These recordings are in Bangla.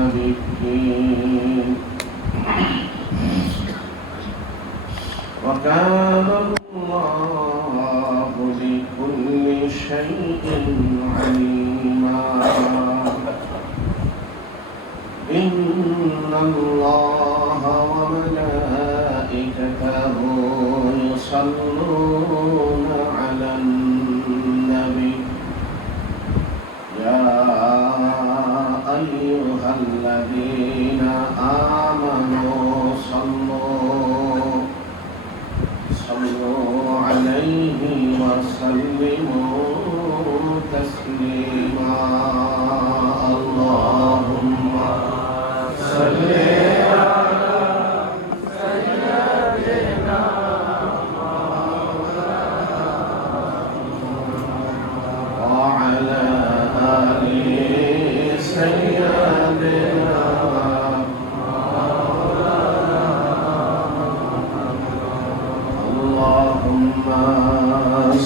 النبيين وكان الله بكل شيء عليما إن الله وملائكته يصلون على النبي يا أيها الذين آمنوا صلوا عليه وسلموا تسليما اللهم صل على سيدنا وعلى آل سيدنا اللهم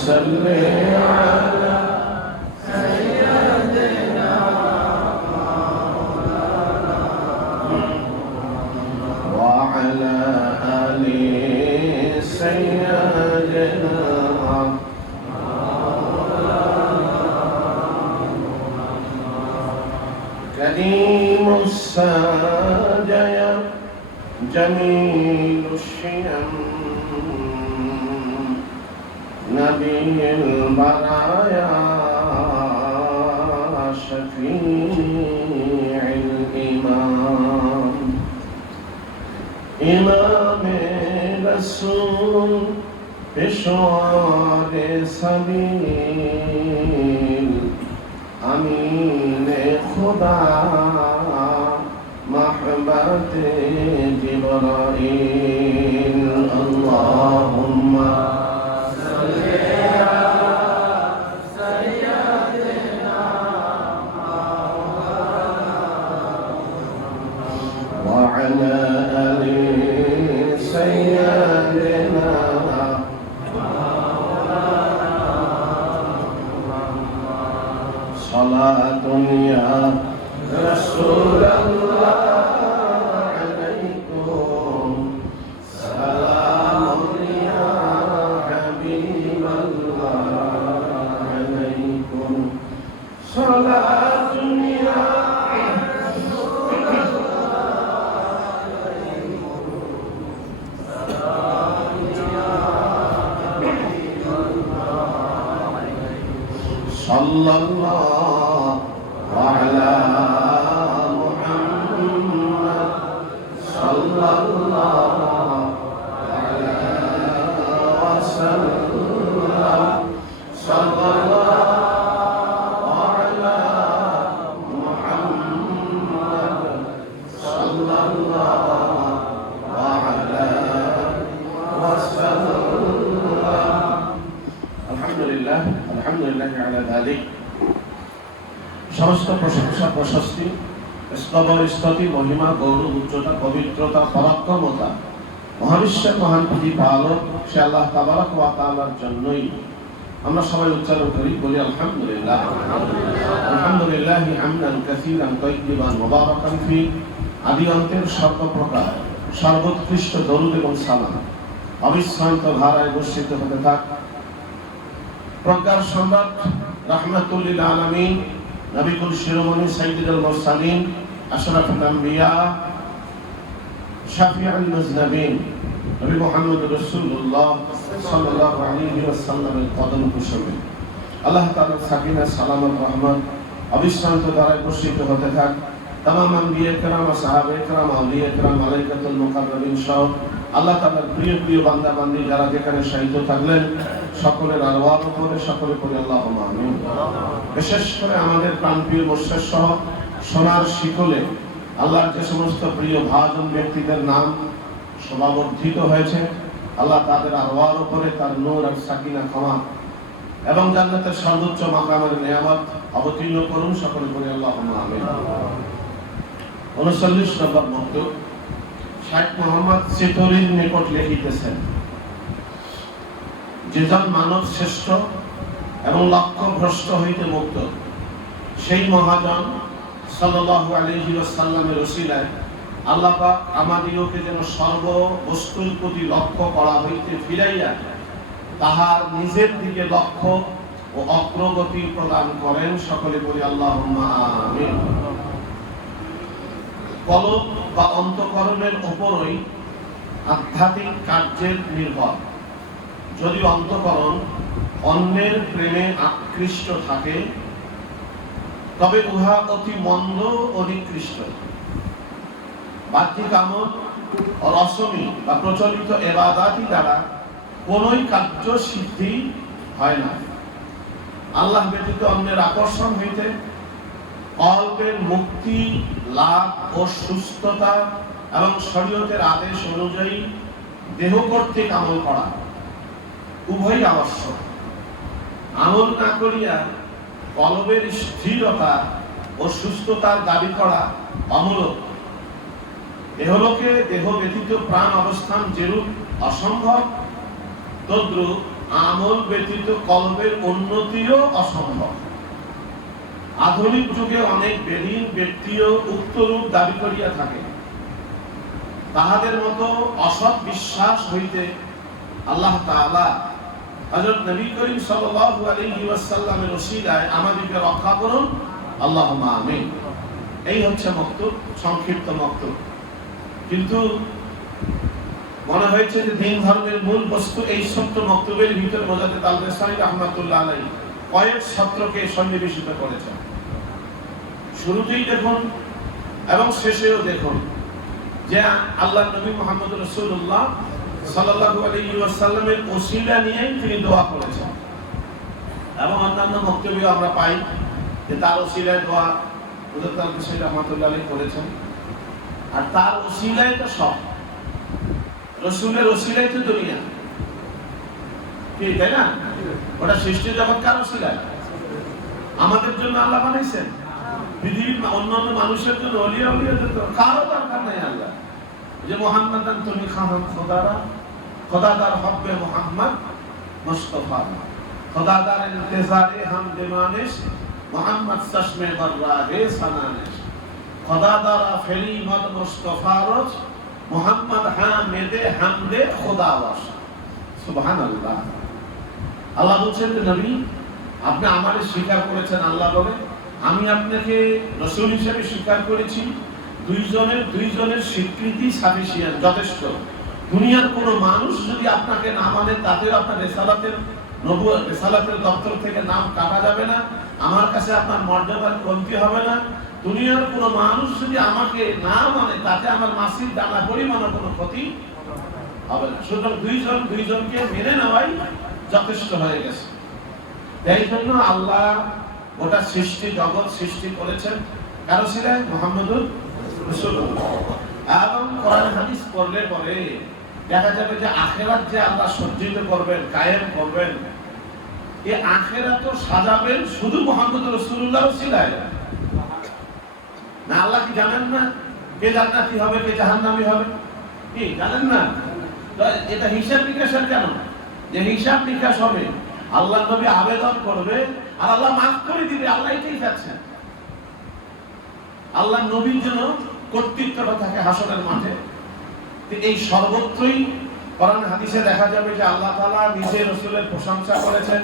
صل على سيدنا وعلى آل سيدنا كريم الساجية جميل الشيم نبي البرايا شفيع الإمام إمام رسول بشوار سبيل أمين خدا محبت جبرائيل اللهم صل على سيدنا وعلى آل سيدنا صلاة يا رسول الله عليكم سلام يا حبيب الله عليكم صلاة يا رسول الله عليكم سلام يا حبيب الله عليكم صلى الله على محمد صلى الله على وسلم صلى الله على محمد صلى الله على وسلم الحمد لله على ذلك সমস্ত প্রশংসা প্রশস্তি স্তবর স্তুতি মহিমা গৌরব উচ্চতা পবিত্রতা পরাক্রমতা মহাবিশ্বের মহান প্রতিপালক সে আল্লাহ তাবারক ওয়া তাআলার জন্যই আমরা সবাই উচ্চারণ করি বলি আলহামদুলিল্লাহ আলহামদুলিল্লাহি হামদান কাসীরান তাইয়িবান মুবারাকান ফি আদি অন্তের সর্বপ্রকার সর্বোৎকৃষ্ট দরুদ এবং সালাম অবিশ্রান্ত ধারায় বর্ষিত হতে থাক প্রজ্ঞার সম্রাট রাহমাতুল লিল আলামিন নবীকুল শিরোমণি সাইয়্যিদুল মুরসালিন আশরাফুল আম্বিয়া শাফিউল মুজনবিন নবী মুহাম্মদ রাসূলুল্লাহ সাল্লাল্লাহু আলাইহি ওয়াসাল্লামের কদম কুশলে আল্লাহ তাআলার সাকিনা সালাম ও রহমত অবিশ্রান্ত ধারায় বর্ষিত হতে থাক तमाम আম্বিয়া کرام সাহাবায়ে کرام আউলিয়া کرام মালায়েকাতুল মুকাররাবিন সহ আল্লাহ তাআলার প্রিয় প্রিয় বান্দা বান্দি যারা যেখানে শায়িত থাকলেন সকলের আরওয়াহ উপরে সকলে পড়ি আল্লাহুম্মা আমিন। বিশেষ করে আমাদের প্রাণপ্রিয় মোর্শেদ সহ সোনার শিকলে আল্লাহর যে সমস্ত প্রিয় ভাজন ব্যক্তিদের নাম সমাবর্ধিত হয়েছে আল্লাহ তাদের আরওয়াহ উপরে তার নূর আর সাকিনা ক্ষমা এবং জান্নাতের সর্বোচ্চ মাকামের নিয়ামত অবতীর্ণ করুন সকলে পড়ি আল্লাহুম্মা আমিন। 39 নম্বর মক্তব শাইখ মোহাম্মদ সেতরির নিকট লিখিতেছেন, যেজন মানব শ্রেষ্ঠ এবং লক্ষ্য ভ্রষ্ট হইতে মুক্ত সেই মহাজন সাল্লাল্লাহু আলাইহি ওয়াসাল্লামের ওসিলায় আল্লাহ পাক আমাদিগকে যেন সর্ব বস্তুর প্রতি লক্ষ্য করা হইতে ফিরাইয়া তাহার নিজের দিকে লক্ষ্য ও অগ্রগতি প্রদান করেন। সকলে বলি আল্লাহুম্মা আমিন। কলব বা অন্তঃকরণের উপরই আধ্যাত্মিক কার্যের নির্ভর। যদি অন্তঃকরণ অন্যের প্রেমে আকৃষ্ট থাকে তবে উহা অতি মন্দ ও নিকৃষ্ট। বাহ্যিক আমল ও রসমি বা প্রচলিত ইবাদতি দ্বারা কোনোই কার্য সিদ্ধি হয় না। আল্লাহ ব্যতীত অন্যের আকর্ষণ হইতে কলবের মুক্তি লাভ ও সুস্থতা এবং শরীয়তের আদেশ অনুযায়ী দেহ কর্তৃক আমল করা উভয়ই আবশ্যক। আমল না করিয়া কলবের স্থিরতা ও সুস্থতার দাবি করা অমূলক। এহলোকে দেহ ব্যতীত প্রাণ অবস্থান যেরূপ অসম্ভব, তদ্রূপ আমল ব্যতীত কলবের উন্নতিও অসম্ভব। আধুনিক যুগে অনেক বেদিন ব্যক্তিও উক্ত রূপ দাবি করিয়া থাকে। তাহাদের মতো অসৎ বিশ্বাস হইতে আল্লাহ তাআলা হযরত নবী করিম সাল্লাল্লাহু আলাইহি ওয়াসাল্লামের ওসিলায় আমাদেরকে রক্ষা করুন, আল্লাহুম্মা আমিন। এই হচ্ছে মক্তব, সংক্ষিপ্ত মক্তব। কিন্তু মনে হয়েছে যে দিন ধর্মের মূল বস্তু এই ছোট্ট মক্তবের ভিতরে মোজাদ্দেদ আল-বেসারী রাহমাতুল্লাহ আলাইহি কয়েক সত্রকে সন্নিবেশিত করেছেন। শুরুতেই দেখুন এবং শেষেও দেখুন যে আল্লাহর নবী মুহাম্মদ রাসূলুল্লাহ সাল্লাল্লাহু আলাইহি ওয়াসাল্লামের ওসিলা নিয়ে তিনি দোয়া করেছেন। এবং অন্যান্য বক্তব্য আমরা পাই যে তার ওসিলায় দোয়া মোজাদ্দেদ আল-বেসারী রাহমাতুল্লাহ আলাইহি করেছেন। আর তার ওসিলায় তো সব, রাসূলের ওসিলায় তো দুনিয়া, কি তাই না? ওটা সৃষ্টি জগৎ কার ওসিলায়? আমাদের জন্য আল্লাহ বানাইছেন। পৃথিবীর অন্যান্য মানুষের জন্য ওলিয়া তো কারো দরকার নাই। আল্লাহ যে মুহাম্মাদান তুমি খান খোদারা, খোদাদার হব্বে মুহাম্মদ মুস্তাফা, খোদাদার ইন্তজারে হাম দিমানিশ মুহাম্মদ চশমে বররাহে সানানিশ, খোদাদারা ফেরি মদ মুস্তাফা রোজ মুহাম্মদ হামিদে হামদে খোদাওয়াশ। সুবহানাল্লাহ। আল্লাহ বলছেন যে নবী আপনি আমারে স্বীকার করেছেন, আল্লাহ বলে আমি আপনাকে রাসূল হিসেবে স্বীকার করেছি। দুইজনের স্বীকৃতি সাফিসিয়েন্ট, যথেষ্ট। দুনিয়ার কোনো মানুষ যদি আপনাকে না মানে তাতেও আপনার রিসালাতের দপ্তর থেকে নাম কাটা যাবে না, আমার কাছে আপনার মর্যাদার কমতি হবে না। দুনিয়ার কোনো মানুষ যদি আমাকে না মানে তাতে আমার মাসির দানা পরিমাণও কোনো ক্ষতি হবে না। সুতরাং দুইজনকে মেনে নেওয়াই যথেষ্ট হয়ে গেছে। এই জন্য আল্লাহ গোটা সৃষ্টি জগৎ সৃষ্টি করেছেন কারো ছিলেন মুহাম্মদুর রাসূলুল্লাহ। এবং কোরআন হাদিস পড়লে পরে দেখা যাবে যে আখিরাত যে আল্লাহ সজ্জিত করবেন, কায়েম করবেন, এই আখিরাতও সাজাবেন শুধু মুহাম্মদুর রাসূলুল্লাহর ওসিলায়। না আল্লাহ কি জানেন না কে জান্নাতি হবে কে জাহান্নামী হবে? কি জানেন না? এটা হিসাব নিকাশের কেন? যে হিসাব নিকাশ হবে, আল্লাহ নবী আবেদন করবে আর আল্লাহ মাফ করে দিবে। আল্লাহ এটাই চাচ্ছেন। আল্লাহ নবীর জন্য কর্তৃত্বটা থাকে হাসরের মাঠে। এই সর্বত্রই কোরআন হাদিসে দেখা যাবে যে আল্লাহ তাআলা নিজে রাসূলের প্রশংসা করেছেন,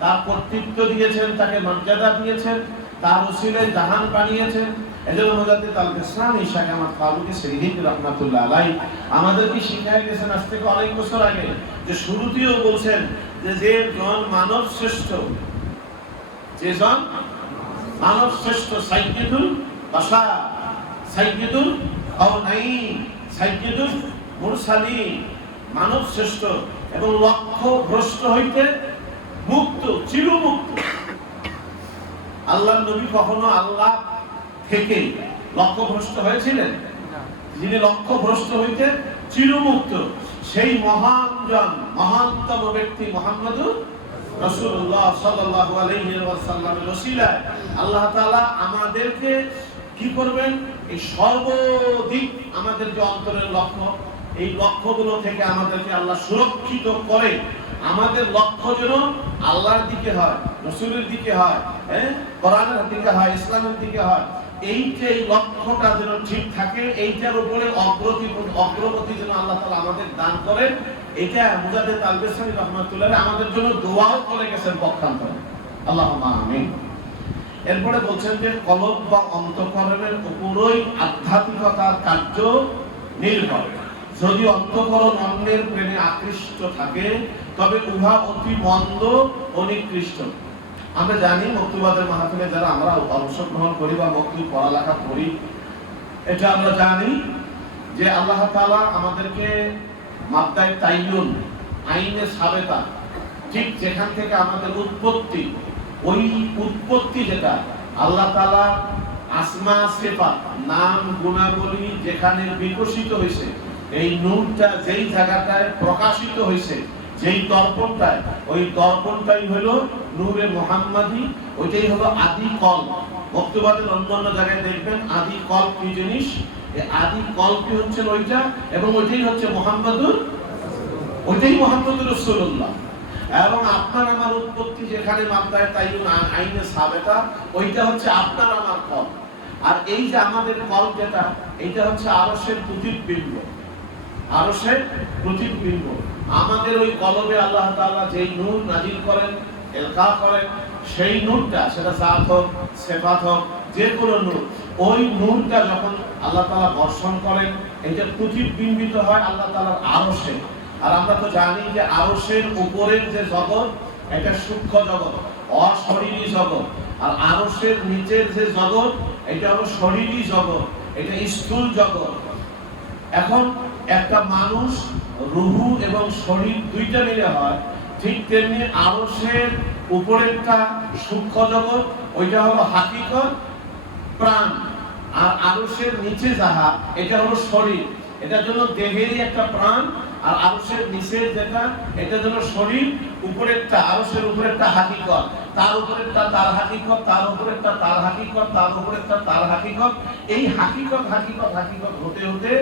তার কর্তৃত্ব দিয়েছেন, তাকে মর্যাদা দিয়েছেন, তার ওসিলায় জাহান বানিয়েছেন। এজন্য মুজাদ্দিদ আল-বেসারী শাহ আহমদ ফারুকী সিদ্দিকী রাহমাতুল্লাহ আলাইহি আমাদেরকে শিখিয়ে গেছেন আজ থেকে অনেক বছর আগে, যে শুরুতেও বলছেন যে জন মানব শ্রেষ্ঠ, যে জন মানব শ্রেষ্ঠ, সাইয়্যিদুল বাশার, সাইয়্যিদুল কাওনাইন, সাইয়্যিদুল মুরসালিন, মানব শ্রেষ্ঠ এবং লক্ষ্য ভ্রষ্ট হইতে মুক্ত, চিরমুক্ত। আল্লাহর নবী কখনো আল্লাহ থেকে লক্ষ্যভ্রষ্ট হয়েছিলেন? যিনি লক্ষ্যভ্রষ্ট হইতে চিরমুক্ত, সেই মহানতম ব্যক্তি মুহাম্মদুর রাসূলুল্লাহ সাল্লাল্লাহু আলাইহি ওয়াসাল্লামের ওসিলায় আল্লাহ তাআলা আমাদেরকে কি করবেন? এই সর্বদিক আমাদের যে অন্তরের লক্ষ্য, এই লক্ষ্যগুলো থেকে আমাদেরকে আল্লাহ সুরক্ষিত করে। আমাদের লক্ষ্য যেন আল্লাহর দিকে হয়, রাসূলের দিকে হয়, কোরআনের দিকে হয়, ইসলামের দিকে হয়। এই যে লক্ষ্যটা যেন ঠিক থাকে, এইটার উপরে অগ্রগতি যেন আল্লাহ তাআলা আমাদের দান করেন, এটা মুজাদ্দিদ আল-বিসরি রাহমাতুল্লাহ আমাদের জন্য দোয়াও করে গেছেন পক্ষান্তরে। আল্লাহুম্মা আমিন। এরপরে বলছেন যে কলব বা অন্তঃকরণের উপরই আধ্যাত্মিকতার কার্য নির্ভর। যদি অন্তঃকরণ অন্যের প্রেমে আকৃষ্ট থাকে তবে উহা অতি মন্দ ও নিকৃষ্ট। আমরা জানি মক্তবাদের মাহফিলে যারা আমরা অংশগ্রহণ করি বা মক্তব পড়ালেখা করি, এটা আমরা জানি যে আল্লাহ তাআলা আমাদেরকে মাবদায়ে তাইয়ুন, আইনে সাবেতা, ঠিক যেখান থেকে আমাদের উৎপত্তি, ওই উৎপত্তি যেটা আল্লাহ তাআলা আসমা সিফাত, নাম গুণাবলী যেখানে বিকশিত হয়েছে, এই নূরটা যেই জায়গাটায় প্রকাশিত হয়েছে, যেই দর্পণটায়, ওই দর্পণটাই হলো নূরে মুহাম্মাদি, ওইটাই হলো আদি কল্প। বক্তব্যের অন্যান্য জায়গায় দেখবেন আদি কল্প কি জিনিস, এই আদি কল্প হচ্ছে ওইটা, এবং ওইটাই হচ্ছে মুহাম্মাদুর, ওইটাই মুহাম্মাদুর রাসূলুল্লাহ। এবং আপনার আমার উৎপত্তি যেখানে মাবদায়ে তাইয়ুন, আইনে সাবেতা, ওইটা হচ্ছে আপনার আমার কল্প। আর এই যে আমাদের কল্প যেটা, এইটা হচ্ছে আরশের প্রতিবিম্ব, আরশের প্রতিবিম্ব। আমাদের ওই কলবে আল্লাহ তাআলা যেই নূর নাজিল করেন, এলকা করেন, সেই নূরটা, সেটা জাত হোক, সিফাত হোক, যে কোনো নূর, ওই নূরটা যখন আল্লাহ তাআলা বর্ষণ করেন, এটা প্রতিবিম্বিত হয় আল্লাহ তাআলার আরশে। আর আমরা তো জানি যে আরশের উপরের যে জগৎ, এটা সূক্ষ্ম জগৎ, অশরীরী জগৎ। আর আরশের নিচের যে জগৎ, এটা হলো শরীরী জগৎ, এটা স্থূল জগৎ। এখন একটা মানুষ রুহু এবং শরীর দুইটা মিলে হয়, ঠিক তেমনি আরশের উপরেরটা সূক্ষ্ম জগৎ, ওইটা হলো হাকিকত, প্রাণ। আর আরশের নিচে যাহা, এটা হলো শরীর, এটার জন্য দেহেরই একটা প্রাণ। আর আরশের নিচের যেটা, এটা হলো শরীর, উপরেরটা, আরশের উপরেরটা হাকিকত, তার উপরেরটা তার হাকিকত, তার উপরেরটা তার হাকিকত, তার উপরেরটা তার হাকিকত। এই হাকিকত হাকিকত হাকিকত হতে হতে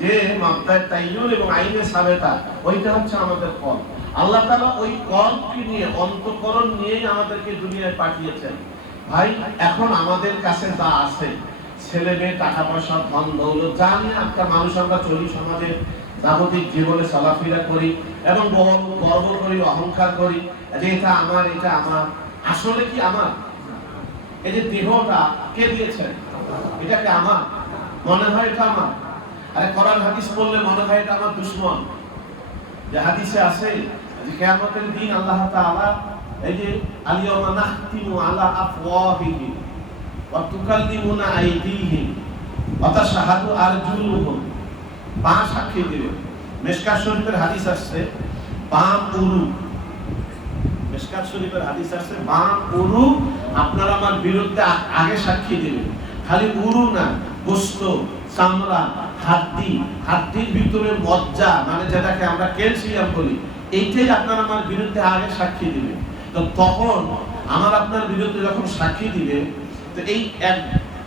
যে মাবদায়ে তাইয়ুন এবং আইনে সাবেতা, ওইটা হচ্ছে আমাদের কল। আল্লাহ তাআলা ওই কলকে নিয়ে, অন্তঃকরণ নিয়েই আমাদেরকে দুনিয়ায় পাঠিয়েছেন। ভাই, এখন আমাদের কাছে যা আছে, ছেলে মেয়ে, টাকা পয়সা, ধন দৌলত, যা নিয়ে একটা মানুষ আমরা চলি সমাজে, জাগতিক জীবনে চলাফেরা করি এবং গর্ব করি, অহংকার করি যে এটা আমার, এটা আমার। আসলে কি আমার? এই যে দেহটা কে দিয়েছেন? এটাকে আমার মনে হয় এটা আমার। আরে কোরআন হাদিস পড়লে মনে হয় এটা আমার দুশমন। যে হাদিসে আছে যে কিয়ামতের দিন আল্লাহ তাআলা এই যে আল-ইয়াওমা নাখতিমু আলা আফওয়াহিহিম ওয়া তুকাল্লিমুনা আইদিহিম ওয়া তাশহাদু আরজুলুহুম, পা সাক্ষী দিবে। মিশকাত শরীফের হাদিস আসছে বাম উরু, মিশকাত শরীফের হাদিস আসছে বাম উরু আপনার আমার বিরুদ্ধে আগে সাক্ষী দিবে। খালি উরু না, গোশত, চামড়া, হাড্ডি, হাড্ডির ভিতরে মজ্জা, মানে যেটাকে আমরা ক্যালসিয়াম বলি, এইটাই আপনার আমার বিরুদ্ধে আগে সাক্ষী দিবে। তো তখন আমার আপনার বিরুদ্ধে যখন সাক্ষী দিবে, তো এই এক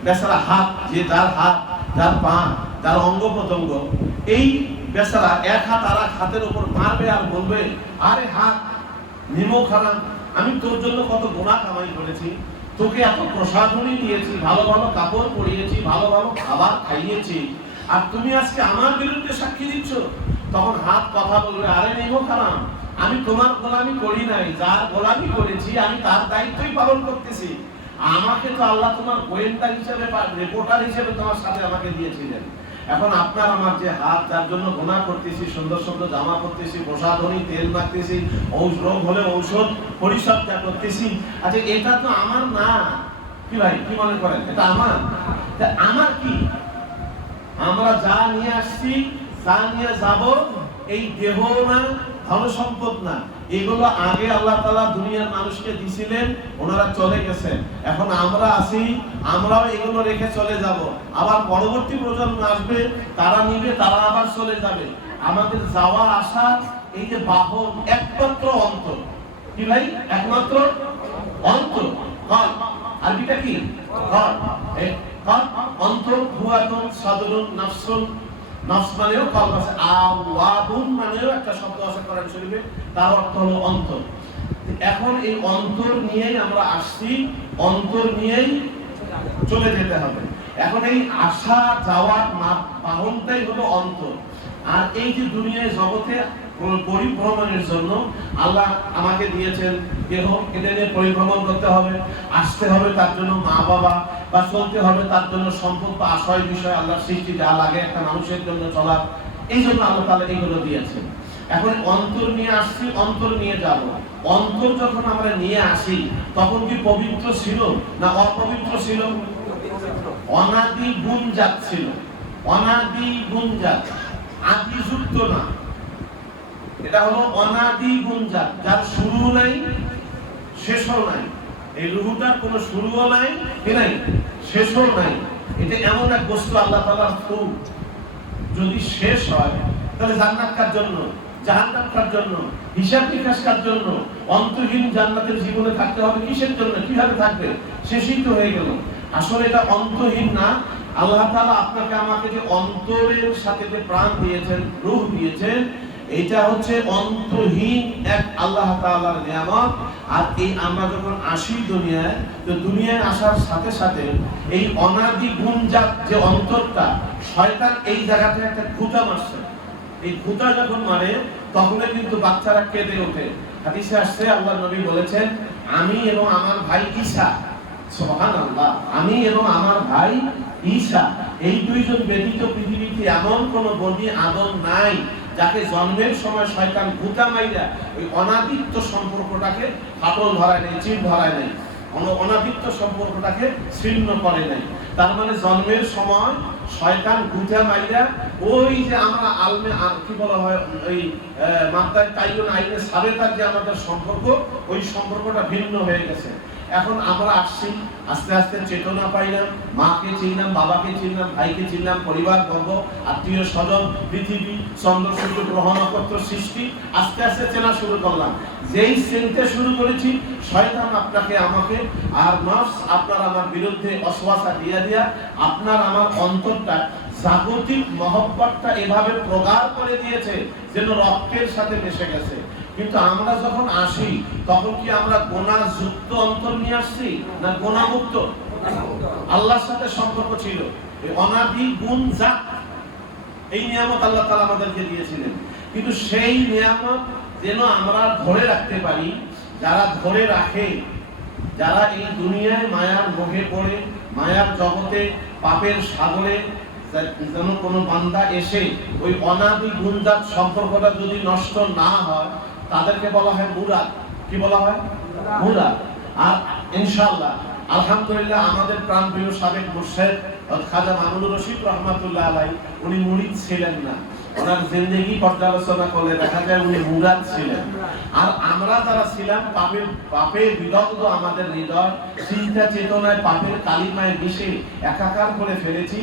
বেচারা হাত, যে যার হাত, যার পা, যার অঙ্গ প্রত্যঙ্গ, এই বেচারা এক হাত আর এক হাতের উপর মারবে আর বলবে, আরে হাত নিমক হারাম, আমি তোর জন্য কত গুনাহ কামাই করেছি, তোকে এত প্রসাধনী দিয়েছি, ভালো ভালো কাপড় পরিয়েছি, ভালো ভালো খাবার খাইয়েছি, আর তুমি আজকে আমার বিরুদ্ধে সাক্ষী দিচ্ছ। তখন হাত কথা বলবে, আরে নিমক হারাম, আমি তোমার গোলামি করি নাই, যার গোলামি করেছি আমি তার দায়িত্বই পালন করতেছি। আমাকে তো আল্লাহ তোমার গোয়েন্দা হিসেবে বা রিপোর্টার হিসেবে তোমার সাথে আমাকে দিয়েছিলেন। এখন আপনার আমার যে হাত, যার জন্য গুনাহ করতেছি, সুন্দর সুন্দর জামা পরতেছি, প্রসাধনী তেল মাখতেছি, রোগ হলে ঔষধ পরিচর্যা করতেছি, আচ্ছা এটা তো আমার না। কি ভাই, কি মনে করেন এটা আমার? আমার কি? আমরা যা নিয়ে আসছি, যা নিয়ে যাব, এই দেহ না, ধন সম্পদ না, এগুলো আগে আল্লাহ তাআলা দুনিয়ার মানুষকে দিয়েছিলেন, ওনারা চলে গেছেন। এখন আমরা আছি, আমরাও এগুলো রেখে চলে যাব। আবার পরবর্তী প্রজন্ম আসবে, তারা নিবে, তারা আবার চলে যাবে। আমাদের যাওয়া আসা, এই যে বাহন, একমাত্র অন্তর। কি ভাই? একমাত্র অন্তর। কল আরবিটা কি? কল। এই কল অন্তর, হুয়াতুন সাদরুন নাফসুন, নফস মানেও কলব আছে, আওয়াবুন মানেও একটা শব্দ আছে কোরআন শরীফে, তার অর্থ হলো অন্তর। এখন এই অন্তর নিয়েই আমরা আসছি, অন্তর নিয়েই চলে যেতে হবে। এখন এই আসা যাওয়ার বাহনটাই হলো অন্তর। আর এই যে দুনিয়ায় জগতে পরিভ্রমণের জন্য আল্লাহ আমাকে দিয়েছেন দেহ, এটা নিয়ে পরিভ্রমণ করতে হবে, আসতে হবে তার জন্য মা বাবা, বা চলতে হবে তার জন্য সম্পদ বা আশয় বিষয়, আল্লাহর সৃষ্টি যা লাগে একটা মানুষের জন্য চলার, এই জন্য আল্লাহ তাআলা এইগুলো দিয়েছেন। এখন অন্তর নিয়ে আসছি, অন্তর নিয়ে যাব। অন্তর যখন আমরা নিয়ে আসি তখন কি পবিত্র ছিল না অপবিত্র ছিল? অনাদি গুণজাত ছিল, অনাদি গুণজাত, আদিযুক্ত না। এটা হলো অনাদি গুণজাত, যার শুরু নাই শেষও নাই। এই রূহটার কোনো শুরুও নাই, কি নাই, শেষও নাই। এটা এমন এক বস্তু আল্লাহ তাআলার ফুল, যদি শেষ হয় তাহলে জান্নাত কার জন্য, জাহান্নাম কার জন্য, হিসাব নিকাশ কার জন্য? অন্তহীন জান্নাতের জীবনে থাকতে হবে কিসের জন্য, কিভাবে থাকবে? শেষই তো হয়ে গেল। আসলে এটা অন্তহীন না। আল্লাহ তাআলা আপনাকে আমাকে যে অন্তরের সাথে যে প্রাণ দিয়েছেন, রূহ দিয়েছেন, এটা হচ্ছে অন্তহীন এক আল্লাহ তাআলার নিয়ামত। আর এই আমরা যখন আসি দুনিয়ায়, তো দুনিয়ায় আসার সাথে সাথে এই অনাদি গুণজাত যে অন্তরটা, শয়তান এই জায়গাতে একটা খুঁটা মারছে। এই খুঁটা যখন মারে তখনই কিন্তু বাচ্চারা কেঁদে ওঠে। হাদিসে আসছে, আল্লাহর নবী বলেছেন, আমি এবং আমার ভাই ঈসা, সুবহানাল্লাহ, আমি এবং আমার ভাই ঈসা, এই দুইজন ব্যতীত পৃথিবীতে এমন কোন বনি আদম নাই যাকে জন্মের সময় শয়তান ভূতা মাইরা ওই অনাদিত্য সম্পর্কটাকে ফাটল ধরায় নেই, চির ধরায় নেই, অনাদিত্য সম্পর্কটাকে ছিন্ন করে নাই। তার মানে জন্মের সময় শয়তান ভূতা মাইরা ওই যে আমরা আলমে কি বলা হয়, ওই মাত্রায় তাইয়ুন আইনে সাবেতার যে আমাদের সম্পর্ক, ওই সম্পর্কটা ভিন্ন হয়ে গেছে। এখন আমরা আসছি, আস্তে আস্তে চেতনা পাইলাম, মাকে চিনলাম, বাবাকে চিনলাম, ভাইকে চিনলাম, পরিবার বর্গ, আত্মীয় স্বজন, পৃথিবী, চন্দ্র সূর্য গ্রহ নক্ষত্র সৃষ্টি, আস্তে আস্তে চেনা শুরু করলাম। যেই চিনতে শুরু করেছি, শয়তান আপনাকে আমাকে আর নফস আপনার আমার বিরুদ্ধে অসওয়াসা দিয়া দিয়া আপনার আমার অন্তরটা জাগতিক মহব্বতটা এভাবে প্রগাঢ় করে দিয়েছে যেন রক্তের সাথে মিশে গেছে। কিন্তু আমরা যখন আসি তখন কি আমরা গুনাহ যুক্ত অন্তর নিয়ে আসছি না গুনাহমুক্ত? আল্লাহর সাথে সম্পর্ক ছিল, এই অনাদি গুণ জাত, এই নিয়ামত আল্লাহ তাআলা আমাদেরকে দিয়েছিলেন। কিন্তু সেই নিয়ামত যেন আমরা ধরে রাখতে পারি, যারা ধরে রাখে, যারা এই দুনিয়ায় মায়ার মোহে পড়ে, মায়ার জগতে পাপের সাগরে যেন কোনো বান্দা এসে ওই অনাদি গুণজাত সম্পর্কটা যদি নষ্ট না হয়, তাদেরকে বলা হয় মুরাদ। কি বলা হয়? মুরাদ। আর ইনশাআল্লাহ আলহামদুলিল্লাহ আমাদের প্রাণপ্রিয় সাবেক মুর্শিদ খাজা মামুনুর রশিদ রাহমাতুল্লাহ আলাইহি, উনি মুরিদ ছিলেন না। ওনার জিন্দেগি পর্যালোচনা করলে দেখা যায় উনি মুরাদ ছিলেন। আর আমরা যারা ছিলাম পাপে বিদগ্ধ, আমাদের হৃদয় চিন্তা চেতনায় পাপের কালিমায় মিশে একাকার করে ফেলেছি।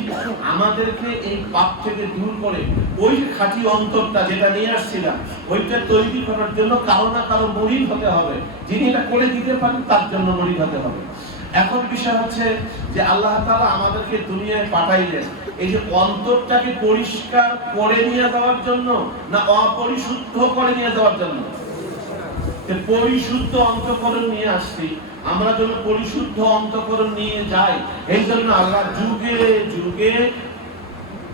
আমাদেরকে এই পাপ থেকে দূর করে ওই খাঁটি অন্তরটা যেটা নিয়ে আসছিলাম, ওইটা তৈরি করার জন্য কারো না কারো মুরিদ হতে হবে। যিনি এটা করে দিতে পারেন তার জন্য মুরিদ হতে হবে। এখন বিষয় হচ্ছে যে আল্লাহ তাআলা আমাদেরকে দুনিয়ায় পাঠাইলেন এই যে অন্তরটাকে পরিষ্কার করে নিয়ে যাওয়ার জন্য না অপরিশুদ্ধ করে নিয়ে যাওয়ার জন্য? পরিশুদ্ধ অন্তঃকরণ নিয়ে আসছি আমরা, যেন পরিশুদ্ধ অন্তঃকরণ নিয়ে যাই। এই জন্য আল্লাহ যুগে যুগে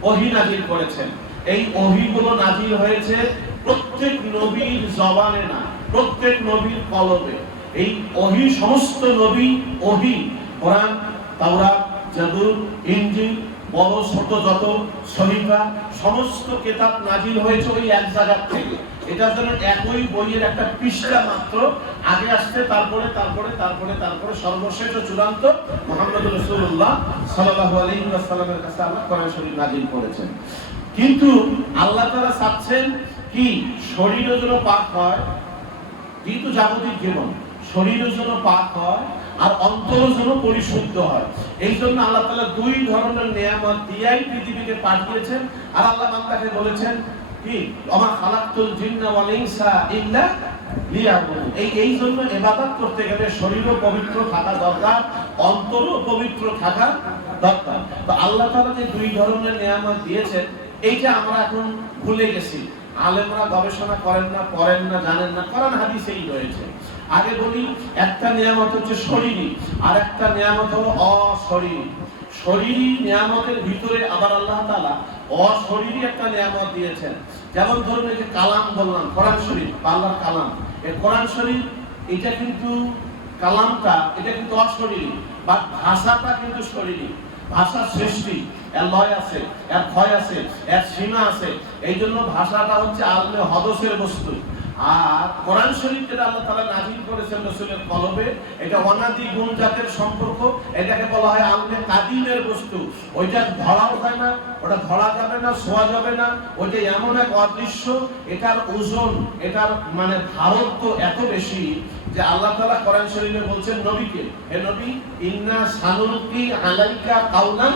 ওহী নাযিল করেছেন। এই ওহীগুলো নাযিল হয়েছে প্রত্যেক নবীর জবানে না, প্রত্যেক নবীর কলবে। এই ওহী সমস্ত নবী ওহী, কোরআন, তাওরাত, জাবুর, ইনজিল, বড় ছোট যত সহিফা, সমস্ত কিতাব নাযিল হয়েছে ওই এক জায়গা থেকে। এটা যেন একই বইয়ের একটা পৃষ্ঠা মাত্র, আগে আসছে তারপরে তারপরে তারপরে তারপরে সর্বশেষ ও চূড়ান্ত মুহাম্মদ রাসূলুল্লাহ সাল্লাল্লাহু আলাইহি ওয়াসাল্লামের কাছে আল্লাহ কোরআন শরীফ নাযিল করেছেন। কিন্তু আল্লাহ তাআলা চাচ্ছেন কি শরীরও যেন পাক হয়, যেহেতু জাগতিক জীবন, শরীরও যেন পাক হয় আর অন্তরও যেন পরিশুদ্ধ হয়। এই জন্য আল্লাহ তাআলা দুই ধরনের নিয়ামত দিয়াই পৃথিবীতে পাঠিয়েছেন। আর আল্লাহ বান্দাকে বলেছেন কি, ওমা খালাকতুল জিন্না ওয়াল ইনসা ইল্লা লিয়াবুদুন। এই জন্য ইবাদত করতে গেলে শরীরও পবিত্র থাকা দরকার, অন্তরও পবিত্র থাকা দরকার। তো আল্লাহ তাআলা যে দুই ধরনের নিয়ামত দিয়েছেন, এইটা আমরা এখন ভুলে গেছি। আলেমরা গবেষণা করেন না, পড়েন না, জানেন না, কোরআন হাদিসেই রয়েছে। আগে বলি, একটা নিয়ামত হচ্ছে শরীরী আর একটা নিয়ামত হলো অশরীরী। শরীরী নিয়ামতের ভিতরে আবার আল্লাহ তাআলা অশরীরী একটা নিয়ামত দিয়েছেন। যেমন ধরুন এই যে কালাম বললাম, কোরআন শরীফ, আল্লাহর কালাম, এই কোরআন শরীফ এটা কিন্তু কালামটা এটা কিন্তু অশরীরী, বা ভাষাটা কিন্তু শরীরী। ভাষার সৃষ্টি, এর লয় আছে, এর ক্ষয় আছে, এর সীমা আছে। এই জন্য ভাষাটা হচ্ছে আলমে হদসের বস্তু। আর কোরআন শরীফ যেটা আল্লাহ তাআলা নাযিল করেছেন রাসূলের কলবে, এটা অনাদি গুণ জাতের সম্পর্ক, এটাকে বলা হয় আলমে কাদিমের বস্তু। ওইটা ধরাও যায় না, ওটা ধরা যাবে না, ছোঁয়া যাবে না। ওইটা এমন এক অদৃশ্য, এটার ওজন, এটার মানে ভারত্ব এত বেশি যে আল্লাহ তাআলা কোরআন শরীফে বলছেন নবীকে, হে নবী, ইন্না সানুলকি আলাইকা কাওলান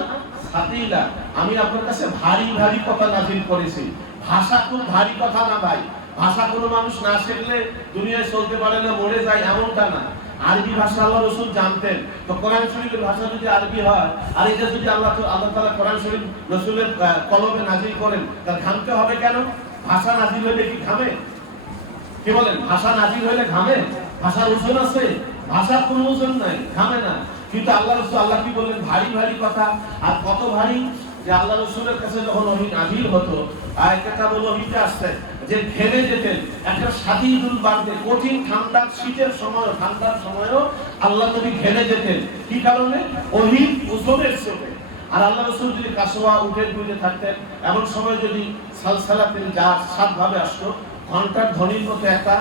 সাকিলা, আমি আপনার কাছে ভারী ভারী কথা নাযিল করেছি। ভাষা খুব ভারী কথা না ভাই। ভাষা কোনো মানুষ না শিখলে দুনিয়ায় চলতে পারে না, মরে যায়, এমনটা না। আরবি ভাষা আল্লাহ রাসূল জানতেন। তো কোরআন শরীফের ভাষা যদি আরবি হয়, আর এটা যদি আল্লাহ তাআলা কোরআন শরীফ রাসূলের কলমে নাযিল করেন, তার ঘামতে হবে কেন? ভাষা নাযিল হলে কি ঘামে? কি বলেন? ভাষা নাযিল হলে ঘামে? ভাষার ওজন আছে? ভাষার কোনো ওজন নাই, ঘামে না। কিন্তু আল্লাহ রাসূল, আল্লাহ কি বললেন? ভারী ভারী কথা। আর কত ভারী যে আল্লাহ রাসূলের কাছে যখন ওহী নাযিল হতো, আয়াতটা বলো ওহীটা আসছে যে ঘেমে যেতেন। একটা শাদীদুল বারদে, কঠিন ঠান্ডা শীতের সময়, ঠান্ডার সময়ও আল্লাহ নবী ঘেমে যেতেন। কি কারণে? ওহীর ওজনের চোটে। আর আল্লাহ রাসূল যদি কাসওয়া উঠে বুঝে থাকতেন, এমন সময় যদি সালসালাতের যা সাতভাবে আসতো, ঘন্টার ধ্বনির মতো একটা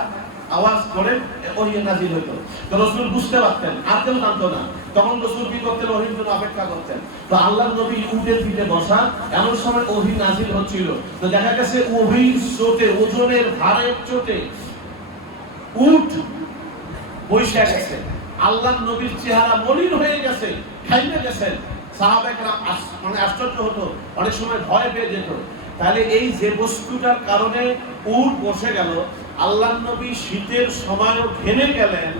আওয়াজ করে ওহী নাযিল হতো। তো রাসূল বুঝতে পারতেন, আর কেউ জানতো না। তখন রাসূল কি করতেন? ওহীর জন্য অপেক্ষা করতেন। তো আল্লাহর নবী উটের পিঠে বসা, এমন সময় ওহী নাযিল হচ্ছিল। তো দেখা গেছে ওহীর চোটে, ওজনের ভারের চোটে উট বৈশা গেছে। আল্লাহর নবীর চেহারা মলিন হয়ে গেছে, খাইয়ে গেছেন। সাহাবায়ে কেরাম মানে আশ্চর্য হতো, অনেক সময় ভয় পেয়ে যেত। তাহলে এই যে বস্তুটার কারণে উট বসে গেল, আল্লাহর নবী শীতের সময়ও ঘেমে গেলেন,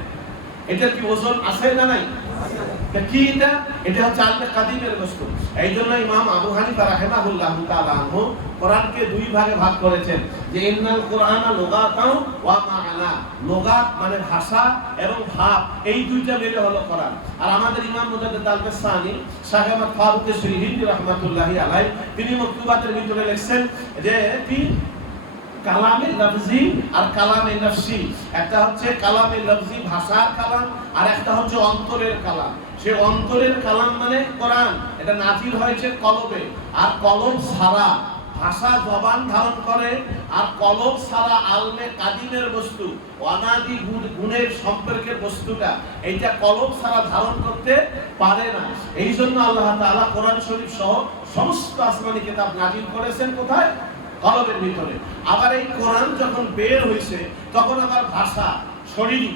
এটা কি ওজন আছে না নাই? কি এটা? এটা হচ্ছে আলমে কাদিমের বস্তু। এই জন্য ইমাম আবু হানিফা রাহিমাহুল্লাহু তাআলা আনহু কোরআনকে দুই ভাগে ভাগ করেছেন, যে ইন্নাল কুরআনা লুগাতাও ওয়া মা'না। লুগাত মানে ভাষা এবং ভাব, এই দুইটা মিলে হলো কোরআন। আর আমাদের ইমাম মুজাদ্দিদ আল-বাসানি শাহ আহমদ ফারুক হিন্দি রাহমাতুল্লাহি আলাইহি, তিনি মকতুবাতের ভিতরে লিখছেন যে কালামে লফজি আর কালামে নফসি। একটা হচ্ছে কালামে লফজি, ভাষার কালাম, আর একটা হচ্ছে অন্তরের কালাম। সে অন্তরের কালাম মানে কোরআন, এটা নাযিল হয়েছে কলবে। আর কলব ছাড়া ভাষা জবান ধারণ করে, আর কলব ছাড়া আলমে কাদিমের বস্তু, অনাদি গুণের সম্পর্কের বস্তুটা, এইটা কলব ছাড়া ধারণ করতে পারে না। এই জন্য আল্লাহ তাআলা কোরআন শরীফ সহ সমস্ত আসমানি কিতাব নাযিল করেছেন কোথায়? কলবের ভিতরে। আবার এই কোরআন যখন বের হয়েছে, তখন আবার ভাষা শরীরী,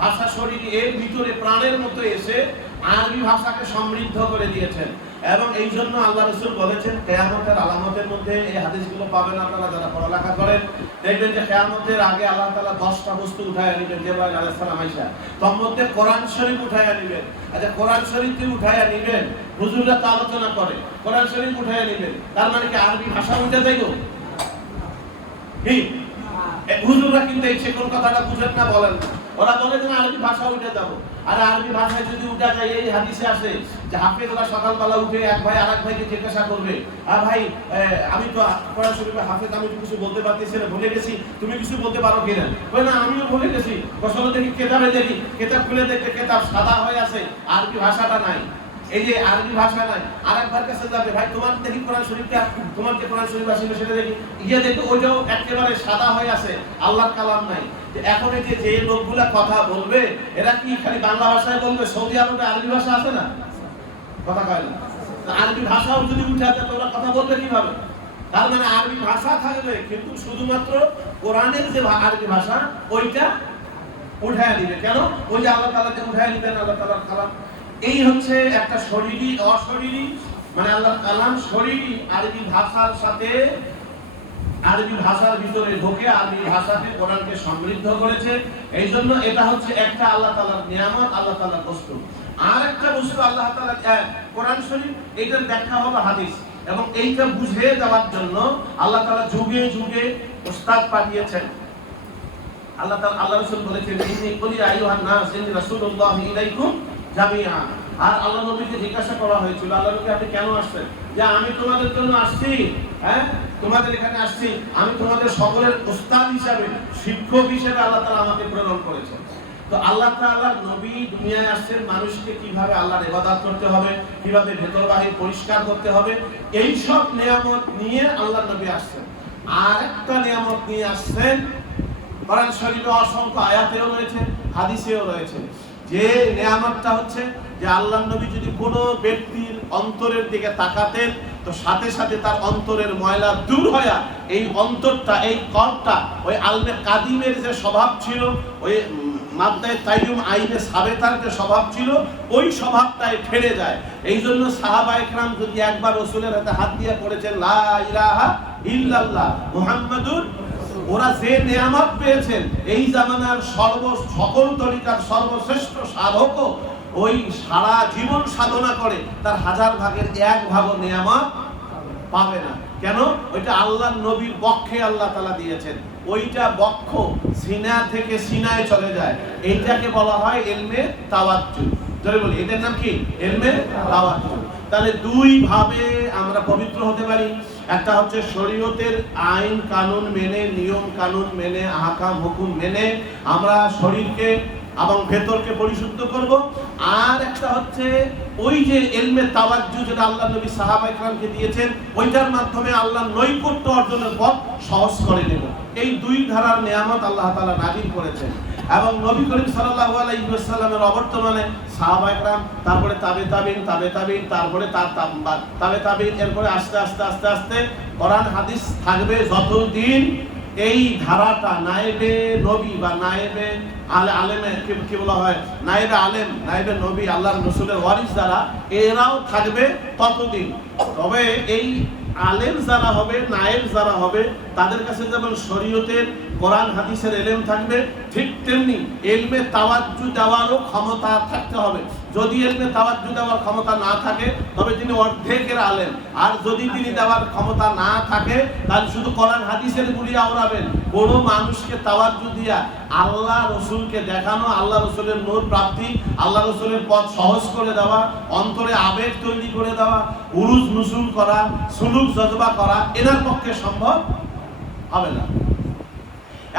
ভাষা শরীরী এর ভিতরে প্রাণের মতো এসে আরবি ভাষাকে সমৃদ্ধ করে দিয়েছেন। এবং এই জন্য আল্লাহ রাসূল বলেছেন, কিয়ামতের আলামতের মধ্যে এই হাদিসগুলো পাবেন আপনারা যারা পড়ালেখা করেন। দেখবেন যে কিয়ামতের আগে আল্লাহ তাআলা 10টা বস্তু উঠায়া নেবেন, জিবরাইল আলাইহিস সালাম আইসা, তার মধ্যে কোরআন শরীফ উঠায়া নেবেন। আচ্ছা, কোরআন শরীফ কি উঠায়া নেবেন? হুজুররা তো আলোচনা করে কোরআন শরীফ উঠায়া নেবেন, তার মানে কি আরবি ভাষা উঠে যাইলো? কি হুজুররা কিন্তু এই কোন কথাটা বুঝেন না, বলেন না। ওরা বলে যে আরবি ভাষা উঠে যাবো। আর আরবি ভাষায় যদি উঠা যায়, এই হাদিসে আছে যে হাফেজরা সকালবেলা উঠে এক ভাই আরেক ভাইকে জিজ্ঞাসা করবে, আর ভাই আমি তো কোরআন শরীফে হাফেজ, আমি তো কিছু বলতে পারতেছি না, ভুলে গেছি, তুমি কিছু বলতে পারো কিনা? কই না, আমিও ভুলে গেছি। আসলে দেখি কেতাবে, দেখি কেতাব খুলে দেখতে কেতাব সাদা হয়ে আছে, আরবি ভাষাটা নাই। এই যে আরবি ভাষা নাই, আরেকবার কাছে যাবে, ভাই তোমার দেখি কোরআন শরীফটা, তোমার যে কোরআন শরীফ আছে সেটা দেখি, ইয়ে দেখো ওইটাও একেবারে সাদা হয়ে আছে, আল্লাহর কালাম নাই। এখন এই যে লোকগুলা কথা বলবে, এরা কি খালি বাংলা ভাষায় বলবে? সৌদি আরবে আরবি ভাষা আছে না? কথা কয় না। আরবি ভাষাও যদি উঠাতে, তোমরা কথা বলবে কিভাবে? তার মানে আরবি ভাষা থাকবে, কিন্তু শুধুমাত্র কোরআনের যে আরবি ভাষা ওইটা উঠায় দিবে। কেন? ওই যে আল্লাহ তাআলা উঠায় দিবেন আল্লাহ তাআলার কালাম। এই হচ্ছে একটা শরীরী অশরীরী, মানে আল্লাহর কালাম শরীরী আরবি ভাষার সাথে, আরবি ভাষার ভিতরে ঢোকে, আরবি ভাষাকে কোরআনকে সমৃদ্ধ করেছে। এই জন্য এটা হচ্ছে একটা আল্লাহ তাআলার নিয়ামত, আল্লাহ তাআলার বস্তু। আর একটা বস্তু আল্লাহ তাআলা কোরআন শরীফ, এটার ব্যাখ্যা হলো হাদিস। এবং এইটা বুঝে দেওয়ার জন্য আল্লাহ তাআলা যুগে যুগে উস্তাদ পাঠিয়েছেন। আল্লাহ রাসূল বলেছেন, ইন্নী কুলি আইয়ুহান নাস ইন্নী রাসূলুল্লাহি ইলাইকুম জামিআ। আর আল্লাহ নবীকে জিজ্ঞাসা করা হয়েছিল, আল্লাহ নবী আপনি কেন আসছেন? যে আমি তোমাদের জন্য আসছি, হ্যাঁ তোমাদের এখানে আসছি, আমি তোমাদের সকলের উস্তাদ হিসাবে, শিক্ষক হিসেবে আল্লাহ তাআলা আমাকে প্রেরণ করেছেন। তো আল্লাহ তাআলার নবী দুনিয়ায় আসছেন মানুষকে কিভাবে আল্লাহর ইবাদত করতে হবে, কিভাবে ভেতর বাহির পরিষ্কার করতে হবে, এই সব নিয়ামত নিয়ে আল্লাহ নবী আসছেন। আর একটা নিয়ামত নিয়ে আসছেন, কোরআন শরীফে অসংখ্য আয়াতেও রয়েছে, হাদিসেও রয়েছে, যে নিয়ামতটা হচ্ছে যে আল্লাহর নবী যদি কোনো ব্যক্তির অন্তরের দিকে তাকাতেন তো সাথে সাথে তার অন্তরের ময়লা দূর হয়ে এই অন্তরটা, এই কলটা, ওই আলমে কাদিমের যে স্বভাব ছিল, ওই মাদ্দায়ে তাইয়ুম আইনে সাবেতার যে স্বভাব ছিল, ওই স্বভাবটাই ফেলে যায়। এই জন্য সাহাবায়ে কেরাম যদি একবার রাসূলের হাতে হাত দিয়ে পড়েছেন লা ইলাহা ইল্লাল্লাহ মুহাম্মাদুর, ওরা যে নিয়ামত পেয়েছেন, এই জামানার সকল তরিকার সর্বশ্রেষ্ঠ সাধক ওই সারা জীবন সাধনা করে তার 1000 ভাগের 1 ভাগও নিয়ামত পাবে না। কেন? ওইটা আল্লাহর নবীর বক্ষে আল্লাহ তাআলা দিয়েছেন, ওইটা বক্ষ সিনা থেকে সিনায় চলে যায়, এইটাকে বলা হয় ইলমে তাওয়াজ্জুহ। জোরে বলি, এটার নাম কি? ইলমে তাওয়াজ্জুহ। তাহলে দুই ভাবে আমরা পবিত্র হতে পারি। একটা হচ্ছে শরীয়তের আইন কানুন মেনে, নিয়ম কানুন মেনে, আহকাম হুকুম মেনে আমরা শরীরকে এবং ভেতরকে পরিশুদ্ধ করব। আর একটা হচ্ছে ওই যে ইলমে তাওয়াজ্জুহ যেটা আল্লাহ নবী সাহাবায়ে কেরামকে দিয়েছেন, ওইটার মাধ্যমে আল্লাহর নৈকট্য অর্জনের পথ সহজ করে নেব। এই দুই ধারার নিয়ামত আল্লাহ তাআলা নাযিল করেছেন। এবং নবী করিম সাল্লাল্লাহু আলাইহি ওয়াসাল্লামের অবর্তমানে সাহাবায়ে কেরাম, তারপরে তাবে তাবিন, তারপরে তাবে তাবিন, এরপরে আস্তে আস্তে আস্তে আস্তে কোরআন হাদিস থাকবে যতদিন এই ধারাটা নায়েবে নবী বা নায়েবে আলেমে কি বলা হয়, নায়েবে আলেম, নায়েবে নবী, আল্লাহর রাসূলের ওয়ারিস যারা, এরাও থাকবে ততদিন। তবে এই আলেম যারা হবে, নায়েব যারা হবে, তাদের কাছে যেমন শরীয়তের কোরআন হাদিসের ইলম থাকবে, ঠিক তেমনি ইলমে তাওয়াজ্জুহ দেওয়ারও ক্ষমতা থাকতে হবে। যদি ইলমে তাওয়াজ্জুহ দেওয়ার ক্ষমতা না থাকে তবে তিনি অর্ধেকের আলেম, আর যদি তিনি দেওয়ার ক্ষমতা না থাকে তাহলে শুধু কোরআন হাদিসের গুলি আওড়াবেন। কোনো মানুষকে তাওয়াজ্জুহ দিয়া আল্লাহ রসুলকে দেখানো, আল্লাহ রসুলের নূর প্রাপ্তি, আল্লাহ রসুলের পথ সহজ করে দেওয়া, অন্তরে আবেগ তৈরি করে দেওয়া, উরুজ নুসুল করা, সুলুক জজবা করা, এনার পক্ষে সম্ভব হবে না।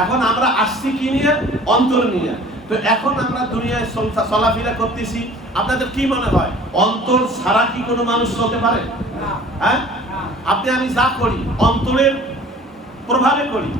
এখন আমরা আসছি কি নিয়ে? অন্তর নিয়ে। তো এখন আমরা দুনিয়ায় চলাফেরা করতেছি, আপনাদের কি মনে হয় অন্তর ছাড়া কি কোনো মানুষ চলতে পারে? হ্যাঁ, আপনি আমি যা করি অন্তরের প্রভাবে করি।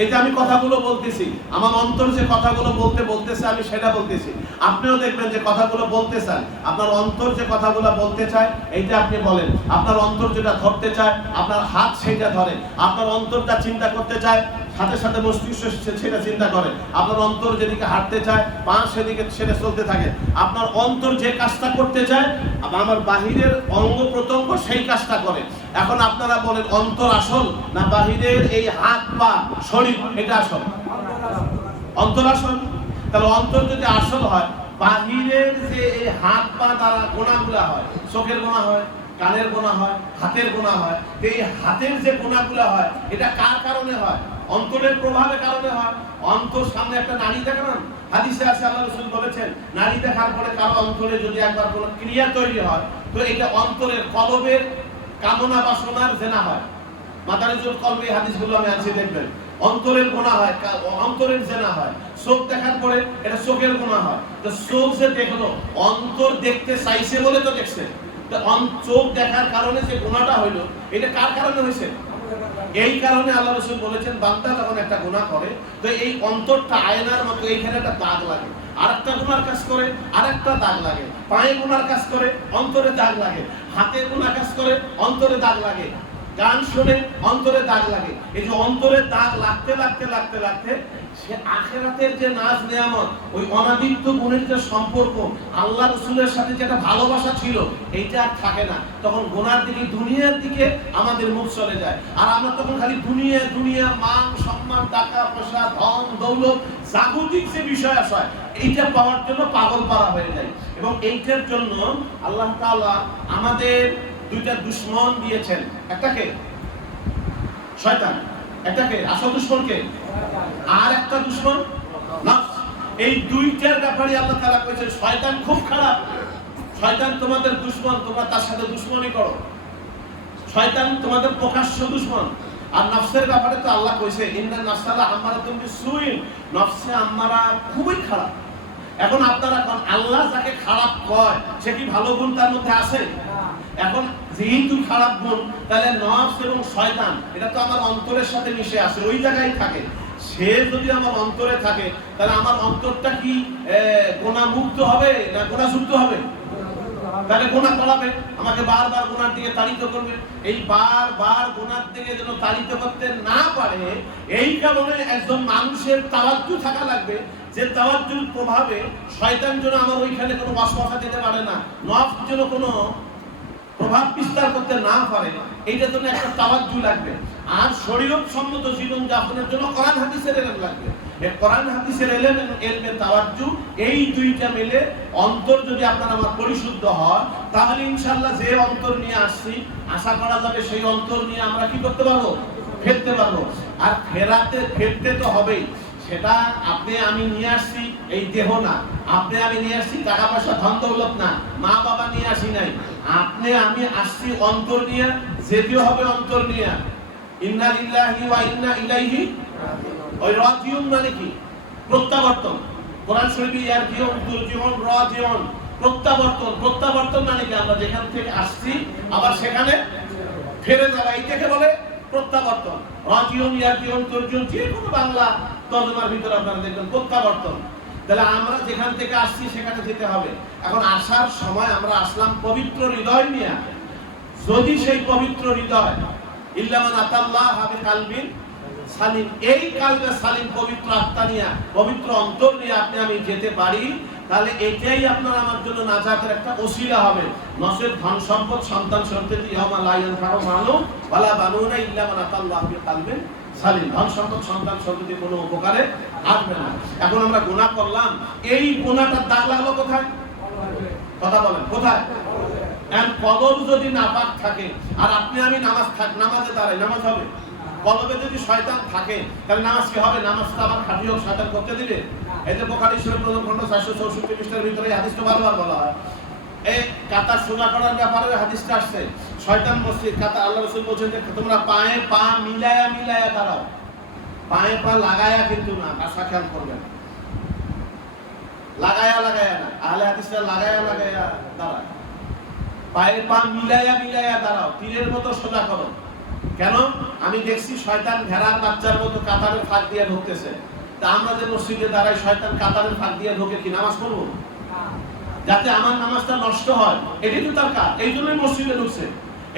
এই যে আমি কথাগুলো বলতেছি, আমার অন্তর যে কথাগুলো বলতেছে আমি সেটা বলতেছি। আপনিও দেখবেন যে কথাগুলো বলতে চান, আপনার অন্তর যে কথাগুলো বলতে চায় এইটা আপনি বলেন। আপনার অন্তর যেটা ধরতে চায় আপনার হাত সেটা ধরে। আপনার অন্তরটা চিন্তা করতে চায়, সাথে সাথে মস্তিষ্ক সেটা চিন্তা করে। আপনার অন্তর যেদিকে হাঁটতে চায় পা সেদিকে সেটা চলতে থাকে। আপনার অন্তর যে কাজটা করতে চায় আমার বাহিরের অঙ্গ প্রত্যঙ্গ সেই কাজটা করে। এখন আপনারা বলেন অন্তর আসল না বাহিরের এই হাত পা শরীর এটা আসল? অন্তর আসল। তাহলে অন্তর যদি আসল হয়, বাহিরের যে এই হাত পা দ্বারা গোনাগুলা হয়, চোখের গোনা হয়, কানের গোনা হয়, হাতের গোনা হয়, এই হাতের যে গোনাগুলা হয় এটা কার কারণে হয়? অন্তরের প্রভাবের কারণে হয়। অন্তর সামনে একটা নারী দেখান, হাদিসে আছে আল্লাহ রাসূল বলেছেন নারী দেখার পরে কারো অন্তরে যদি একবার কোনো ক্রিয়া তৈরি হয় তো এটা অন্তরের কলবের কামনা বাসনার জেনা হয়। মাদারিজুল কলবে হাদিসগুলো আমি আনছি, দেখবেন অন্তরের গুনাহ হয়, অন্তরের জেনা হয়। চোখ দেখার পরে এটা চোখের গুনাহ হয়। তো চোখ যে দেখলো, অন্তর দেখতে চাইছে বলে তো দেখছে। তো চোখ দেখার কারণে যে গুনাহটা হইলো এটা কার কারণে হয়েছে? এই কারণে আল্লাহ রাসূল বলেছেন বান্দা যখন একটা গুনাহ করে তো এই অন্তরটা আয়নার মতো, এইখানে একটা দাগ লাগে, আরেকটা গুনার কাজ করে আরেকটা দাগ লাগে, পায়ে গুনার কাজ করে অন্তরে দাগ লাগে, হাতে গুনার কাজ করে অন্তরে দাগ লাগে, গান শুনে অন্তরে দাগ লাগে। এই যে অন্তরে দাগ লাগতে লাগতে লাগতে লাগতে সে আখিরাতের যে নাজ নিয়ামত, ওই অনাদিত্য গুণের যে সম্পর্ক, আল্লাহ রাসূলের সাথে যেটা ভালোবাসা ছিল এইটা আর থাকে না। তখন গুনার দিকে, দুনিয়ার দিকে আমাদের মুখ চলে যায়। আর আমরা তখন খালি দুনিয়া দুনিয়া, মান সম্মান, টাকা পয়সা, ধন দৌলত, জাগতিক যে বিষয় আসে এইটা পাওয়ার জন্য পাগল পারা হয়ে যায়। এবং এইটার জন্য আল্লাহ তাআলা আমাদের দুইটা দুশমন দিয়েছেন। একটাকে শয়তান, একটাকে আসল দুশমনকে, আর একটা দুশমন নফস। এই দুইটার ব্যাপারে আল্লাহ তাআলা কইছেন শয়তান খুব খারাপ, শয়তান তোমাদের দুশমন, তোমরা তার সাথে দুশমনি করো। শয়তান তোমাদের প্রকাশ্য দুশমন। আর নফসের ব্যাপারে তো আল্লাহ কইছে ইন্নান নাফসালা আমারাতুম বিসুইন, নফসে আমারা খুবই খারাপ। এখন আপনারা কোন আল্লাহ যাকে খারাপ কয় সে কি ভালো গুণ তার মধ্যে আছে? এখন যেহেতু খারাপ গুণ, তাহলে নফস এবং শয়তান এটা তো আমার অন্তরের সাথে মিশে আছে, ওই জায়গায় থাকে। সে যদি আমার অন্তরে থাকে তাহলে আমার অন্তরটা কি গুনাহ মুক্ত হবে না গুনাহযুক্ত হবে? তাহলে গুনাহ করাবে, আমাকে বারবার গুনার দিকে তাড়িত করবে। এই বারবার গুনার দিকে যেন তাড়িত করতে না পারে, এই কারণে একজন মানুষের তাওয়াজ্জু থাকা লাগবে, যে তাওয়াজ্জুর প্রভাবে শয়তান যেন আমার ওইখানে কোনো ওয়াসওয়াসা দিতে পারে না, নফস যেন কোনো প্রভাব বিস্তার করতে না পারে, এইটার জন্য একটা তাওয়াজ্জু লাগবে। আর শরীয়ত সম্মত জীবন যাপনের জন্য কোরআন হাদিসের ইলম লাগবে। এই কোরআন হাদিসের ইলম এলমে তাওয়াজ্জু, এই দুইটা মিলে অন্তর যদি আপনার আমার পরিশুদ্ধ হয়, তাহলে ইনশাআল্লাহ যে অন্তর নিয়ে আসছি আশা করা যাবে সেই অন্তর নিয়ে আমরা কি করতে পারবো? ফেরতে পারবো। আর ফেরতে তো হবেই। সেটা আপনি আমি নিয়ে আসছি এই দেহ না, আপনি আমি নিয়ে আসছি টাকা পয়সা ধন দৌলত না, মা বাবা নিয়ে আসি নাই, আপনি আমি আসছি অন্তর নিয়ে, যেতেও হবে অন্তর নিয়ে। ইন্না লিল্লাহি ওয়া ইন্না ইলাইহি ওই রাজিউন মানে কি? প্রত্যাবর্তন। কোরআন শরীফে ইয়ারজিউন তুরজিউন রাজিউন, প্রত্যাবর্তন। প্রত্যাবর্তন মানে কি? আমরা যেখান থেকে আসছি আবার সেখানে ফিরে যাওয়া, এইটাকে বলে প্রত্যাবর্তন। রাজিউন ইয়ারজিউন তুরজিউন, যে কোনো বাংলা তর্জমার ভিতরে আপনারা দেখবেন প্রত্যাবর্তন। তাহলে আমরা যেখান থেকে আসছি সেখানে যেতে হবে। এখন আসার সময় আমরা আসলাম পবিত্র হৃদয় নিয়ে। যদি সেই পবিত্র হৃদয় ইল্লামান আতাল্লাহ বিকালবিন সালিম, এই কালবে সালিম পবিত্র আত্মা নিয়ে, পবিত্র অন্তর নিয়ে আপনি আমি যেতে পারি, তাহলে এটাই আপনার আমার জন্য নাজাতের একটা ওসিলা হবে। নসের ধন সম্পদ সন্তান সন্ততি ইয়াউমা লা ইয়ানফাউ মালুন ওয়ালা বানুনা ইল্লা মান আতাল্লাহ বিকালবিন সালিম, ধন সম্পদ সন্তান সন্ততি কোনো উপকারে আসবে না। এখন আমরা গুনাহ করলাম, এই গুনাহটার দাগ লাগলো কোথায়? কথা বলেন, কোথায়? কলব যদি নাপাক থাকে, আর আপনি আমি নামাজে দাঁড়াই, নামাজ হবে? কলবে যদি শয়তান থাকে তাহলে নামাজ কি হবে? নামাজটা আবার খাঁটি হোক, শয়তান করতে দিবে? এই যে বুখারী শরীফ প্রথম খণ্ড 464 পৃষ্ঠার ভিতরে এই হাদিসটা বারবার বলা হয়। এই কাঁটা সোজা করার ব্যাপারে হাদিসটা আসছে। শয়তান মসজিদ কাঁটা, আল্লাহ রাসূল বলেছেন যে তোমরা পায়ে পা মিলায়া মিলায়া দাঁড়াও, পায়ে পা লাগায়া কিন্তু না, আশা খেয়াল করবেন, লাগায়া লাগায়া না। আহলে হাদিসরা লাগায়া লাগায়া দাঁড়ায়, পায়ে পা মিলায়া মিলায়া দাঁড়াও, তীরের মতো সোজা করো। কেন? আমি দেখছি শয়তান ভেড়ার বাচ্চার মতো কাতারের ফাঁক দিয়ে ঢুকতেছে। তা আমরা যে মসজিদে দাঁড়াই, শয়তান কাতারের ফাঁক দিয়ে ঢোকে কি নামাজ পড়বো? যাতে আমার নামাজটা নষ্ট হয়, এটাই তো তার কাজ। এই জন্যই মসজিদে ঢুকছে।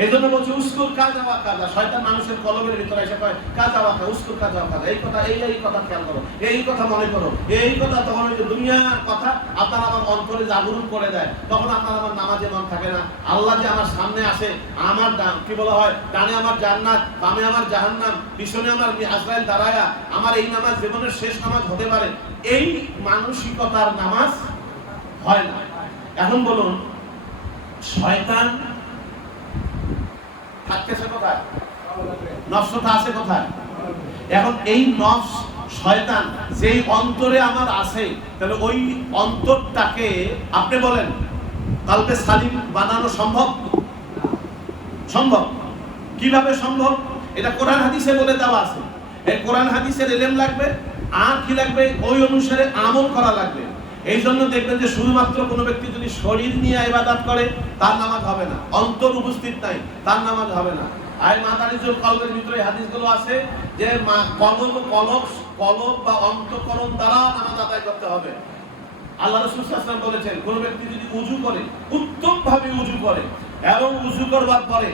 এই জন্য বলছে উস্কুর কাজ আওয়া কাজ। শয়তান মানুষের কলবের ভিতরে এসে কয় কাজ আওয়া কাজ, উস্কুর কাজ আওয়া কাজ, এই কথা এই কথা খেয়াল করো, এই কথা মনে করো, এই কথা। তখন ওই যে দুনিয়ার কথা আপনার আমার অন্তরে জাগরণ করে দেয়, তখন আপনার আমার নামাজে মন থাকে না। আল্লাহ যে আমার সামনে আসে, আমার কি বলা হয়, ডানে আমার জান্নাত, বামে আমার জাহান্নাম, পিছনে আমার আজরাইল দাঁড়ায়া, আমার এই নামাজ জীবনের শেষ নামাজ হতে পারে, এই মানসিকতার নামাজ হয় না। এখন বলুন, শয়তান থাকতেছে কোথায়? নফসটা আছে কোথায়? এখন এই নফস শয়তান যেই অন্তরে আমার আছে, তাহলে ওই অন্তরটাকে আপনি বলেন কালবে সালিম বানানো সম্ভব? সম্ভব। কিভাবে সম্ভব? এটা কোরআন হাদিসে বলে দেওয়া আছে। এই কোরআন হাদিসের ইলম লাগবে, আর কি লাগবে? ওই অনুসারে আমল করা লাগবে। এই জন্য দেখবেন যে শুধুমাত্র কোনো ব্যক্তি যদি শরীর নিয়ে ইবাদত করে তার নামাজ হবে না, অন্তর উপস্থিত নাই তার নামাজ হবে না। আর মাদারিজুল কলবের ভিতরে হাদিসগুলো আছে যে কলব বা অন্তঃকরণ দ্বারা নামাজ আদায় করতে হবে। আল্লাহ রাসূল সাল্লাল্লাহু আলাইহি ওয়াসাল্লাম বলেছেন, কোন ব্যক্তি যদি ওযু করে, উত্তমভাবে ওযু করে, এবং ওযু করবার পরে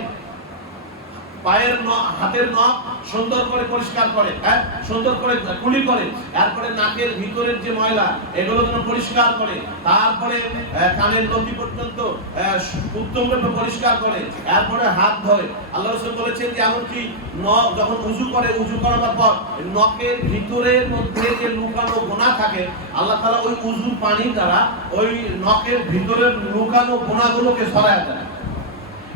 পায়ের হাতের নখ সুন্দর করে পরিষ্কার করে, সুন্দর করে কুলি করে, তারপরে নাকের ভিতরের যে ময়লা এগুলো যেন পরিষ্কার করে, তারপরে কানের লতি পর্যন্ত উত্তমভাবে পরিষ্কার করে, তারপরে হাত ধরে। আল্লাহ রাসূল বলেছেন যে এমনকি নখ যখন উযু করে, উযু করার পর নখের ভিতরের মধ্যে যে লুকানো গুনাহ থাকে, আল্লাহ তাআলা ওই উযুর পানি দ্বারা ওই নখের ভিতরের লুকানো গুনাহগুলোকে সরায় দেয়।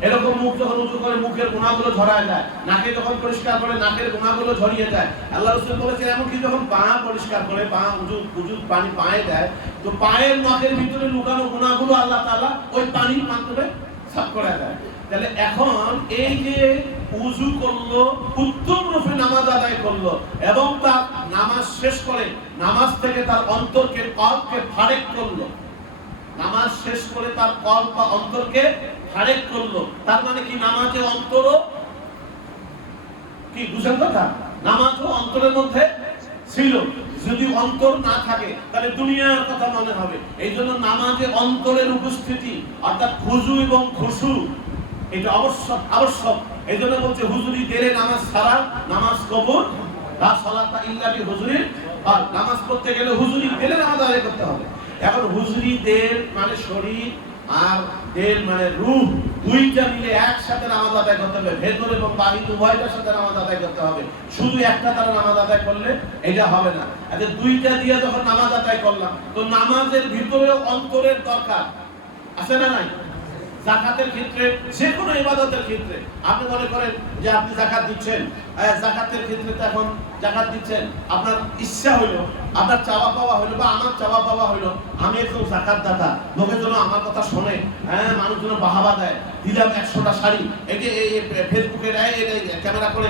এরকম মুখ যখন উঁচু করে মুখের গুণাগুলো ঝরায় যায়, নাকে যখন পরিষ্কার করে নাকের গুণাগুলো ঝরিয়ে যায়। আল্লাহ রাসূল বলেছেন এমনকি যখন পা পরিষ্কার করে, পা উঁচু পানি পায়ে দেয়, তো পায়ের নখের ভিতরে লুকানো গুণাগুলো আল্লাহ তাআলা ওই পানির মাধ্যমে সাফ করে দেয়। তাহলে এখন এই যে উযু করলো, উত্তম রূপে নামাজ আদায় করলো এবং তার নামাজ শেষ করে নামাজ থেকে তার অন্তরকে, কলবকে ফারেক করলো, নামাজ শেষ করে তার কলব বা অন্তরকে ফারেক করলো, তার মানে কি নামাজে অন্তরও কি বুঝেন কথা, নামাজও অন্তরের মধ্যে ছিল। যদি অন্তর না থাকে তাহলে দুনিয়ার কথা মনে হবে। এই জন্য নামাজে অন্তরের উপস্থিতি অর্থাৎ খুজু এবং খুশু এটা আবশ্যক। এই জন্য বলছে হুজুরি দিলে নামাজ ছাড়া নামাজ কবুল লা সালাতা ইল্লা বি হুজুরি, আর নামাজ পড়তে গেলে হুজুরি দিলে নামাজ আদায় করতে হবে। এখন হুজুরি দেল মানে শরীর আর দেল মানে রূহ, দুইটা মিলে একসাথে নামাজ আদায় করতে হবে। ভেতর এবং বাহির উভয়টার সাথে নামাজ আদায় করতে হবে। শুধু একটা দ্বারা নামাজ আদায় করলে এটা হবে না। আচ্ছা, দুইটা দিয়ে যখন নামাজ আদায় করলাম, তো নামাজের ভিতরেও অন্তরের দরকার আছে না নাই? যাকাতের ক্ষেত্রে, যে কোনো ইবাদতের ক্ষেত্রে আপনি মনে করেন যে আপনি যাকাত দিচ্ছেন, যাকাতের ক্ষেত্রে তো এখন যাকাত দিচ্ছেন, আপনার ইচ্ছা হইলো, আপনার চাওয়া পাওয়া হইলো বা আমার চাওয়া পাওয়া হইলো, আমি একটু যাকাত দাতা, লোকের জন্য আমার কথা শোনে, মানুষ যেন বাহাবা দেয়, দিলাম 100টা শাড়ি, এই যে ফেসবুকে দেয়, ক্যামেরা করে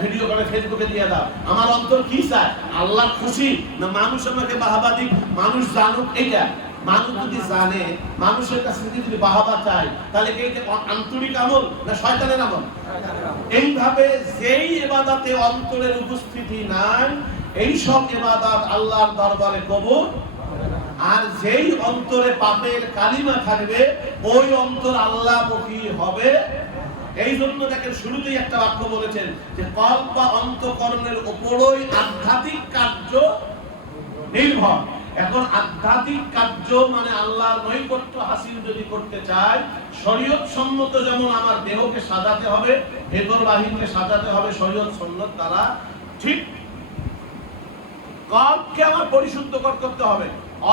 ভিডিও করে ফেসবুকে দিয়ে দাও। আমার অন্তর কি চায়? আল্লাহ খুশি না মানুষ আমাকে বাহাবা দিক, মানুষ জানুক এইটা। মানুষ যদি জানে, মানুষের কাছে যদি বাহাবা চায়, তাহলে কি এটা আন্তরিক আমল না শয়তানের আমল? এইভাবে যেই ইবাদতে অন্তরের উপস্থিতি নাই, এই সব ইবাদত আল্লাহর দরবারে কবুল। আর যেই অন্তরে পাপের কালিমা থাকবে, ওই অন্তর আল্লাহমুখী হবে। এই জন্য দেখেন শুরুতেই একটা বাক্য বলেছেন যে কল্প বা অন্তঃকরণের উপরই আধ্যাত্মিক কার্য নির্ভর। এখন আধ্যাত্মিক কার্য মানে আল্লাহর নৈকট্য হাসিল যদি করতে চাই, শরীয়ত সম্মত যেমন আমার দেহকে সাজাতে হবে, ভেতর বাহিরকে সাজাতে হবে শরীয়ত সুন্নাত দ্বারা, ঠিক কলবকে আমার পরিশুদ্ধ করতে হবে।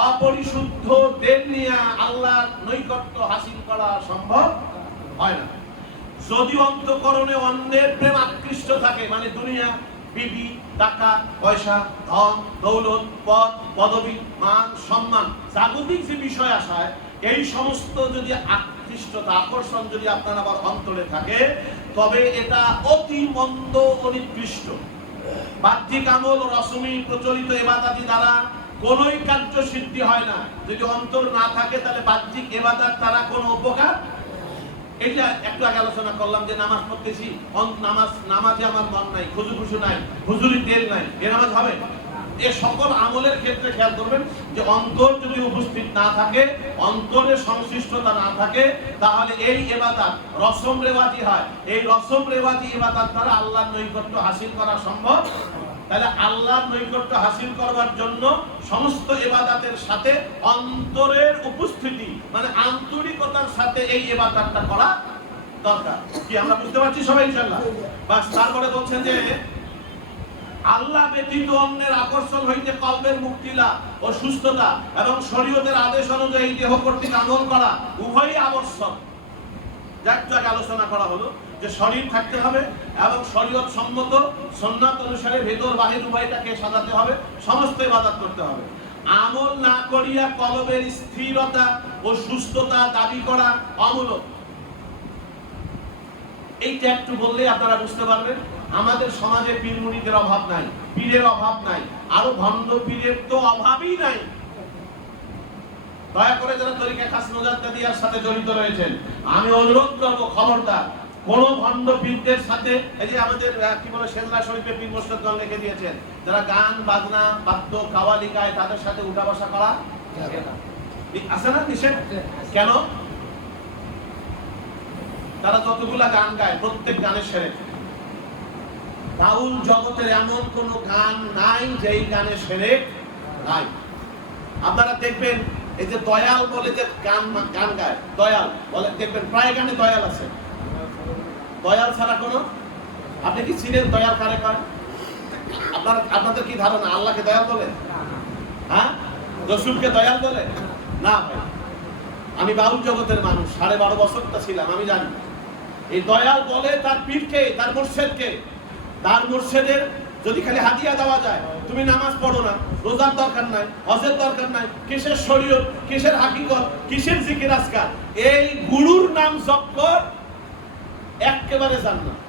অপরিশুদ্ধ দেহ নিয়ে আল্লাহর নৈকট্য হাসিল করা সম্ভব হয় না। যদি অন্তঃকরণে অন্যের প্রেম আকৃষ্ট থাকে, মানে দুনিয়া, বিবি, টাকা পয়সা, ধন দৌলত, পদ পদবী, মান সম্মান, জাগতিক যে বিষয় আসায়, এই সমস্ত যদি আকৃষ্টতা, আকর্ষণ যদি আপনার আবার অন্তরে থাকে, তবে এটা অতি মন্দ ও নিকৃষ্ট। বাহ্যিক আমল ও রসমি প্রচলিত ইবাদতি দ্বারা কোনোই কার্য সিদ্ধি হয় না। যদি অন্তর না থাকে, তাহলে বাহ্যিক ইবাদত দ্বারা কোনো উপকার। এটা একটু আগে আলোচনা করলাম যে নামাজ পড়তেছি, নামাজে আমার মন নাই, খুশু নাই, হুজুরি তেল নাই, এ নামাজ হবে? এ সকল আমলের ক্ষেত্রে খেয়াল করবেন যে অন্তর যদি উপস্থিত না থাকে, অন্তরে সংশ্লিষ্টতা না থাকে, তাহলে এই ইবাদত রসম রেওয়াজি হয়। এই রসম রেওয়াজি ইবাদত দ্বারা আল্লাহর নৈকট্য হাসিল করা সম্ভব। তাহলে আল্লাহর নৈকট্য হাসিল করবার জন্য সমস্ত ইবাদতের সাথে অন্তরের উপস্থিতি, মানে আন্তরিকতার সাথে এই ইবাদতটা করা দরকার। কি আমরা বুঝতে পারছি সবাই ইনশাআল্লাহ? বাস তারপরে বলছেন যে আল্লাহ ব্যতীত অন্যের আকর্ষণ হইতে কলবের মুক্তি লাভ ও সুস্থতা এবং শরীয়তের আদেশ অনুযায়ী দেহ কর্তৃক আমল করা উভয়ই আবশ্যক। যাক আলোচনা করা হলো যে শরীর থাকতে হবে এবং শরীয়ত সম্মত সুন্নাত অনুসারে ভেতর বাহির উভয়টাকে সাজাতে হবে, সমস্ত ইবাদত করতে হবে। আমল না করিয়া কলবের স্থিরতা ও সুস্থতা দাবি করা অমূলক। এইটা একটু বললে আপনারা বুঝতে পারবেন। আমাদের সমাজে পীর মুরিদের অভাব নাই, পীরের অভাব নাই, আরো ভণ্ড পীরের তো অভাবই নাই। দয়া করে যারা তরিকা খাস মুজাদ্দিদিয়ার সাথে জড়িত রয়েছেন, আমি অনুরোধ করব, খবরদার কোন ভণ্ড পীরদের সাথে, এই যে আমাদের কি বলে সেজদা শরীফে পীর মুর্শিদগণ লিখে দিয়েছেন, যারা গান বাজনা বাদ্য কাওয়ালি গায়, তাদের সাথে উঠা বসা করা যাবে না। আছে না নিষেধ? কেন? তারা যতগুলা গান গায়, প্রত্যেক গানের শিরক। বাউল জগতের এমন কোন গান নাই যেই গানে শিরক নাই। আপনারা দেখবেন এই যে দয়াল বলে যে গান গায়, দয়াল বলে, দেখবেন প্রায় গানে দয়াল আছে। দয়াল ছাড়া কোনো, আপনি কি চিনেন দয়াল কারে কয়? আপনাদের কি ধারণা আল্লাহকে দয়াল বলে? হ্যাঁ, রসুলকে দয়াল বলে? না ভাই, আমি বাউল জগতের মানুষ, 12.5 বছরটা ছিলাম, আমি জানি। এই দয়াল বলে তার পীরকে, তার মুর্শিদকে, তার মুর্শিদের যদি খালি হাদিয়া দেওয়া যায়, তুমি নামাজ পড়ো না, রোজার দরকার নাই, হজের দরকার নাই, কিসের শরীয়ত, কিসের হাকিকত, কিসের জিকির আজকার, এই গুরুর নাম জপ কর, একেবারে জান্নাত।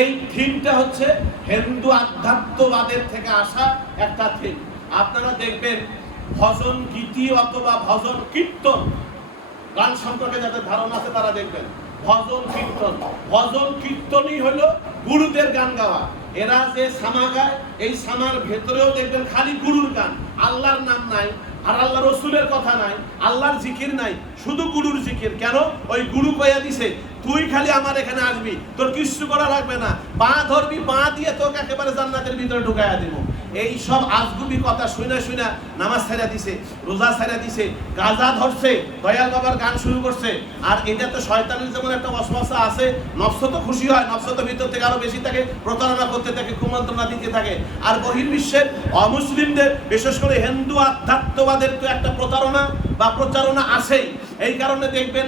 এই থিমটা হচ্ছে হিন্দু আধ্যাত্মবাদের থেকে আসা একটা থিম। আপনারা দেখবেন ভজন গীতি অথবা ভজন কীর্তন, গান সম্পর্কে যাদের ধারণা আছে তারা দেখবেন ভজন কীর্তন, ভজন কীর্তনই হলো গুরুদের গান গাওয়া। এরা যে সামা গায়, এই সামার ভেতরেও দেখবেন খালি গুরুর গান, আল্লাহর নাম নাই, আর আল্লাহ রসুলের কথা নাই, আল্লাহর জিকির নাই, শুধু গুরুর জিকির। কেন? ওই গুরু কইয়া দিছে তুই খালি আমার এখানে আসবি, তোর কিছু করা লাগবে না, পা ধরবি, পা দিয়ে তোকে একেবারে জান্নাতের ভিতরে ঢুকাইয়া দিব। এই সব আজগুবি কথা শুনে শুনে নামাজ ছাইড়া দিছে, রোজা ছাইড়া দিছে, গাঁজা ধরছে, দয়াল বাবার গান শুরু করছে। আর এটা তো শয়তানের যেমন একটা ওয়াসওয়াসা আছে, নফস তো খুশি হয়, নফস তো ভিতর থেকে আরো বেশি থাকে, প্রতারণা করতে থাকে, কুমন্ত্রণা দিতে থাকে। আর বহির্বিশ্বের অমুসলিমদের, বিশেষ করে হিন্দু আধ্যাত্মবাদের তো একটা প্রতারণা বা প্রচারণা আছেই। এই কারণে দেখবেন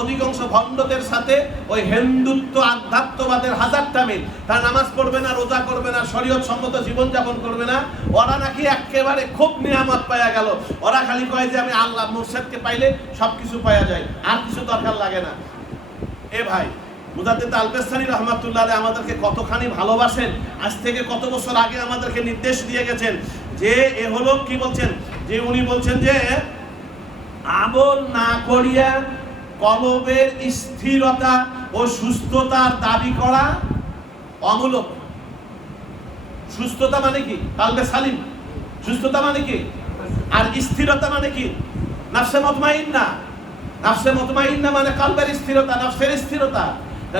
অধিকাংশ ভণ্ডদের সাথে ওই হিন্দুত্ব আধ্যাত্মবাদের হাজারটা মিল। তারা নামাজ পড়বে না, রোজা করবে না, শরীয়ত সম্মত জীবনযাপন করবে না, ওরা নাকি একেবারে খুব নিয়ামত পাওয়া গেল। ওরা খালি কয় যে আমি আল্লাহ মুর্শিদকে পাইলে সবকিছু পাওয়া যায়, আর কিছু দরকার লাগে না। এ ভাই, মুজাদ্দিদ আল-বেস্তামি রাহমাতুল্লাহ আলাইহি আমাদেরকে কতখানি ভালোবাসেন, আজ থেকে কত বছর আগে আমাদেরকে নির্দেশ দিয়ে গেছেন যে এ হলো কি বলছেন, যে উনি বলছেন যে আমল না করিয়া কলবের স্থিরতা ও সুস্থতার দাবি করা অমূলক। সুস্থতা মানে কি? কালবে সালিম। সুস্থতা মানে কি? আর স্থিরতা মানে কি? নাফসে মুতমাইন্না। নাফসে মুতমাইন্না মানে কালবের স্থিরতা, নাফসের স্থিরতা।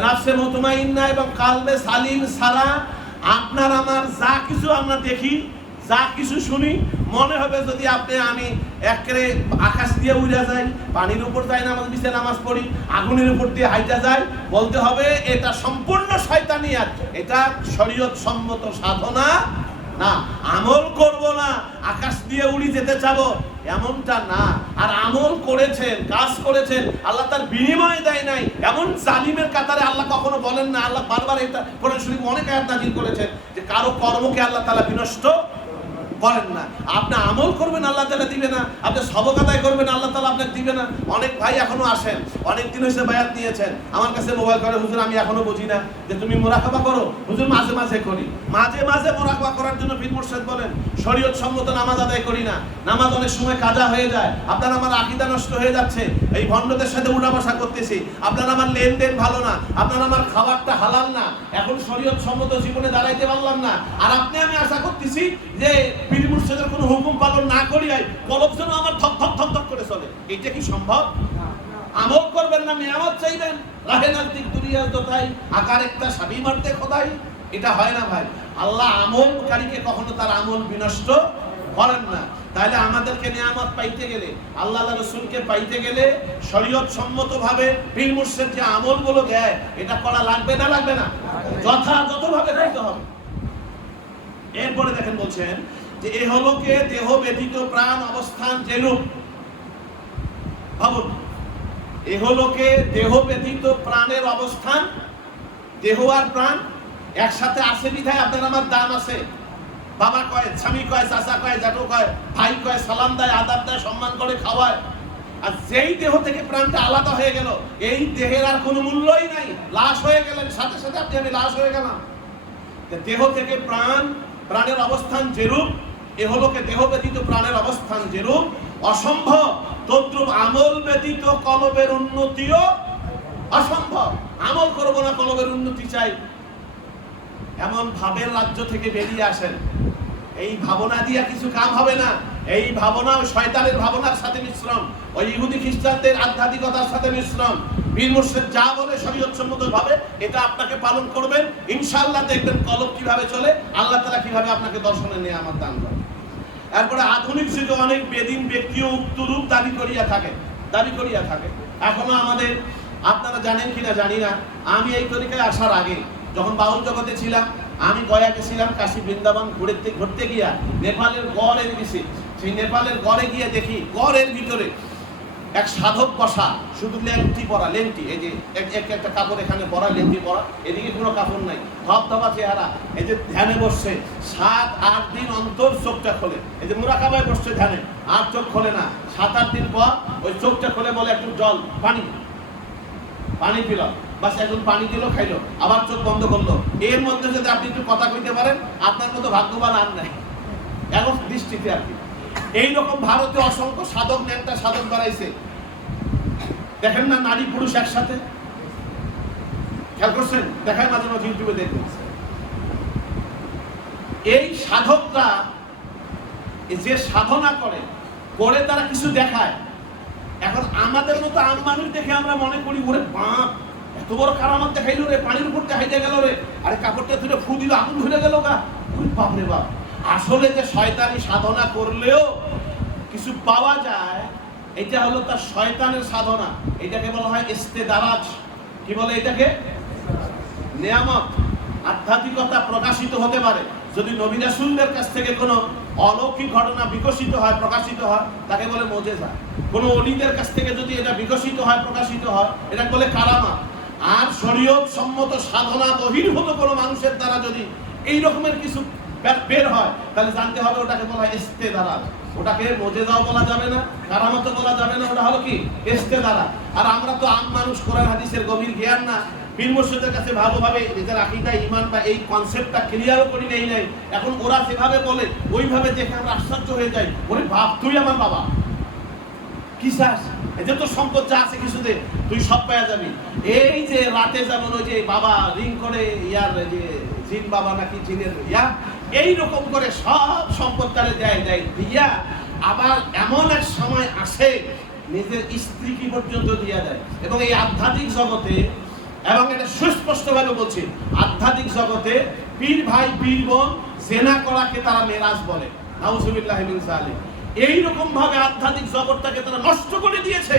নাফসে মুতমাইন্না এবং কালবে সালিম ছাড়া আপনার আমার যা কিছু আমরা দেখি, যা কিছু শুনি, মনে হবে যদি আপনি আমি একেবারে আকাশ দিয়ে উড়ে যাই, পানির উপর যাই নামাজ বিছে নামাজ পড়ি, আগুনের উপর দিয়ে হাইটা যায়, বলতে হবে এটা সম্পূর্ণ শয়তানিয়াত, এটা শরীয়ত সম্মত সাধনা না। আমল করব না, আকাশ দিয়ে উড়ি যেতে চাবো, এমনটা না। আর আমল করেছেন, কাজ করেছেন, আল্লাহ তার বিনিময় দেয় নাই, এমন জালিমের কাতারে আল্লাহ কখনো বলেন না। আল্লাহ বারবার এটা কোরআন শরীফে অনেক আয়াত নাযিল করেছেন যে কারো কর্মকে আল্লাহ তাআলা বিনষ্ট করেন না। আপনি আমল করবেন, আল্লাহ তাআলা দিবে না। আপনি সবক আদায় করবেন, আল্লাহ তাআলা আপনাকে দিবে না। অনেক ভাই এখনো আসেন, অনেক দিন হয়েছে বায়াত নিয়েছেন, আমার কাছে মোবাইল করে, হুজুর আমি এখনো বুঝি না যে তুমি মুরাকাবা করো। হুজুর মাঝে মাঝে করি, মাঝে মাঝে মুরাকাবা করার জন্য পীর মুর্শিদ বলেন শরীয়ত সম্মত নামাজ আদায় করি না, নামাজ অনেক সময় কাজা হয়ে যায়, আপনার আমার আকীদা নষ্ট হয়ে যাচ্ছে, এই ভণ্ডদের সাথে উঠা বসা করতেছি, আপনার আমার লেনদেন ভালো না, আপনার আমার খাবারটা হালাল না, এখন শরীয়ত সম্মত জীবনে দাঁড়াইতে পারলাম না। আর আপনি আমি আশা করতেছি যে পীর মুর্শিদের কোনো হুকুম পালন না করিয়াই কলব যেন আমার ধক ধক ধক ধক করে চলে। এইটা কি সম্ভব? আমল করবেন না, নিয়ামত চাইবেন, রাহে নাজদিক দুনিয়া দোতাই আকার একটা সাবি মারতে খোদাই, এটা হয় না ভাই। আল্লাহ আমলকারীকে কখনো তার আমল বিনষ্ট করেন না। তাহলে আমাদেরকে নিয়ামত পাইতে গেলে, আল্লাহ রাসূলকে পাইতে গেলে শরীয়ত সম্মতভাবে পীর মুর্শিদ যে আমলগুলো দেয় এটা করা লাগবে না, লাগবে না? যথাযথভাবে করতে হবে। এরপরে দেখেন বলছেন যে এ হলো কে দেহ ব্যতীত প্রাণ অবস্থান যেরূপ। ভাবুন, এ হলো কে দেহ ব্যতীত প্রাণের অবস্থান। দেহ আর প্রাণ একসাথে আছে বিধায় আপনার আমার দাম আছে। বাবা কয়, স্বামী কয়, চাচা কয়, জ্যাঠু কয়, ভাই কয়, সালাম দেয়, আদাব দেয়, সম্মান করে খাওয়ায়। আর যেই দেহ থেকে প্রাণটা আলাদা হয়ে গেল, এই দেহের আর কোনো মূল্যই নাই, লাশ হয়ে গেলেন, সাথে সাথে আপনি আমি লাশ হয়ে গেলাম। দেহ থেকে প্রাণ, প্রাণের অবস্থান যেরূপ, এ হলো কে দেহ ব্যতীত প্রাণের অবস্থান যেরূপ অসম্ভব, তদ্রূপ আমল ব্যতীত কলবের উন্নতিও অসম্ভব। আমল করবো না, কলবের উন্নতি চাই, এমন ভাবের রাজ্য থেকে বেরিয়ে আসেন। এই ভাবনা দিয়া কিছু কাম হবে না। এই ভাবনা শয়তানের ভাবনার সাথে মিশ্রণ, ওই ইহুদি খ্রিস্টানদের আধ্যাত্মিকতার সাথে মিশ্রণ। পীর মুর্শিদ যা বলে শরীয়ত সম্মত ভাবে এটা আপনাকে পালন করবেন, ইনশাআল্লাহ দেখবেন কলব কিভাবে চলে, আল্লাহ তাআলা কিভাবে আপনাকে দর্শনে নিয়ামত দান করেন। এরপরে আধুনিক যুগে অনেক বেদিন ব্যক্তিও উক্ত রূপ দাবি করিয়া থাকে। এখনো আমাদের, আপনারা জানেন কিনা জানি না, আমি এই তরিকায় আসার আগে যখন বাউল জগতে ছিলাম, আমি গয়া গেছিলাম, কাশী বৃন্দাবন ঘুরতে গিয়া নেপালের গড়ের গেছি। সেই নেপালের গড়ে গিয়ে দেখি গড়ের ভিতরে এক সাধক বসা, শুধু লেংটি পরা, লেংটি, এই যে একটা কাপড় এখানে পরা, লেংটি পরা, এদিকে কোনো কাপড় নাই, ধবধবা চেহারা, এই যে ধ্যানে বসছে, 7-8 দিন অন্তর চোখটা খোলে, এই যে মুরাকাবায় বসছে ধ্যানে, আর চোখ খোলে না, 7-8 দিন পর ওই চোখটা খোলে, বলে একটু জল, পানি পিল, বাস একজন পানি দিল, খাইলো, আবার চোখ বন্ধ করলো। এর মধ্যে যদি আপনি একটু কথা কইতে পারেন, আপনার মতো ভাগ্যবান আর নাই, এখন দৃষ্টিতে আর কি। এইরকম ভারতে অসংখ্য সাধক, ন্যাংটা সাধক বাড়াইছে, দেখেন না, নারী পুরুষ একসাথে, খেয়াল করছেন? দেখায় মাঝে মাঝে ইউটিউবে দেখবেন। এই সাধকরা যে সাধনা করে তারা কিছু দেখায়। এখন আমাদের মতো আম মানুষ দেখে আমরা মনে করি, ওরে বাপ, এত বড় কারামত দেখাইলো রে, পানির উপর দেখাইতে গেল রে, আরে কাপড়টা তুলে ফু দিল, আগুন ধরে গেল গা, ওরে বাপ রে বাপ। আসলে যে শয়তানি সাধনা করলেও কিছু পাওয়া যায়, এটা হলো তার শয়তানের সাধনা। এটাকে বলা হয় ইস্তেদারাজ। কি বলে এটাকে? নিয়ামত। আধ্যাত্মিকতা প্রকাশিত হতে পারে যদি নবী রাসূলদের কাছ থেকে কোনো অলৌকিক ঘটনা বিকশিত হয়, প্রকাশিত হয়, তাকে বলে মুজিজা। কোনো ওলিদের কাছ থেকে যদি এটা বিকশিত হয়, প্রকাশিত হয়, এটা বলে কারামাত। আর শরীয়ত সম্মত সাধনা বহির্ভূত কোনো মানুষের দ্বারা যদি এই রকমের কিছু বের হয়, তাহলে জানতে হবে ওটাকে বলা হয় ইস্তেদারাজ। ওটাকে মুজিজাও বলা যাবে না, কারামাতও বলা যাবে না, ওটা হলো কি? ইস্তেদারাজ। আর আমরা তো আম মানুষ, কোরআন হাদিসের গভীর জ্ঞান না, পীর মুর্শিদের কাছে ভালোভাবে নিজের আকীদা, ঈমান বা এই কনসেপ্টটা ক্লিয়ারও করি নেই। এখন ওরা যেভাবে বলে ওইভাবে দেখে আমরা আশ্চর্য হয়ে যাই, ওরে বাপ, তুই আমার বাবা, কি চাস? এদের তো সম্পদ যা আছে কিছুতে তুই সব পাওয়া যাবি। এই যে রাতে যেমন ওই যে বাবা রিং করে, ইয়ার যে জিন বাবা নাকি জিনের ইয়া, এইরকম করে সব সম্পদ তারে দেয় দিয়া, আবার এমন এক সময় আসে নিজের স্ত্রীকে পর্যন্ত দিয়া দেয়। এবং এই আধ্যাত্মিক জগতে, এবং এটা সুস্পষ্টভাবে বলছি, আধ্যাত্মিক জগতে পীর ভাই পীর বোন জেনা করাকে তারা মেরাজ বলে। নাউজুবিল্লাহি মিন যালিক। এইরকম ভাবে আধ্যাত্মিক জগৎটাকে তারা নষ্ট করে দিয়েছে,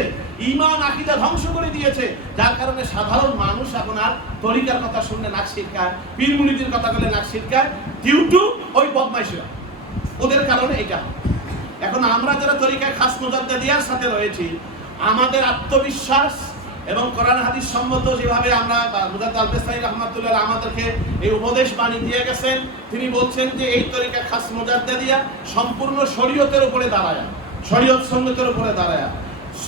ঈমান আকীদা ধ্বংস করে দিয়েছে, যার কারণে সাধারণ মানুষ এখন আর তরিকার কথা শুনলে নাক ছিটকায়, পীর মুরিদের কথা বলে নাক ছিটকায়, ডিউ টু ওই বদমাইশরা, ওদের কারণে এটা। এখন আমরা যারা তরিকায় খাস মুজাদ্দিদিয়ার সাথে রয়েছি, আমাদের আত্মবিশ্বাস এবং কোরআন হাদিস সম্মত যেভাবে আমরা, মুজাদ্দিদ আল-বিস্তামি রাহমাতুল্লাহ আমাদেরকে এই উপদেশ বাণী দিয়ে গেছেন, তিনি বলছেন যে এই তরিকা খাস মুজাদ্দিদিয়া সম্পূর্ণ শরীয়তের উপরে দাঁড়ায়, শরীয়ত সুন্নতের উপরে দাঁড়ায়।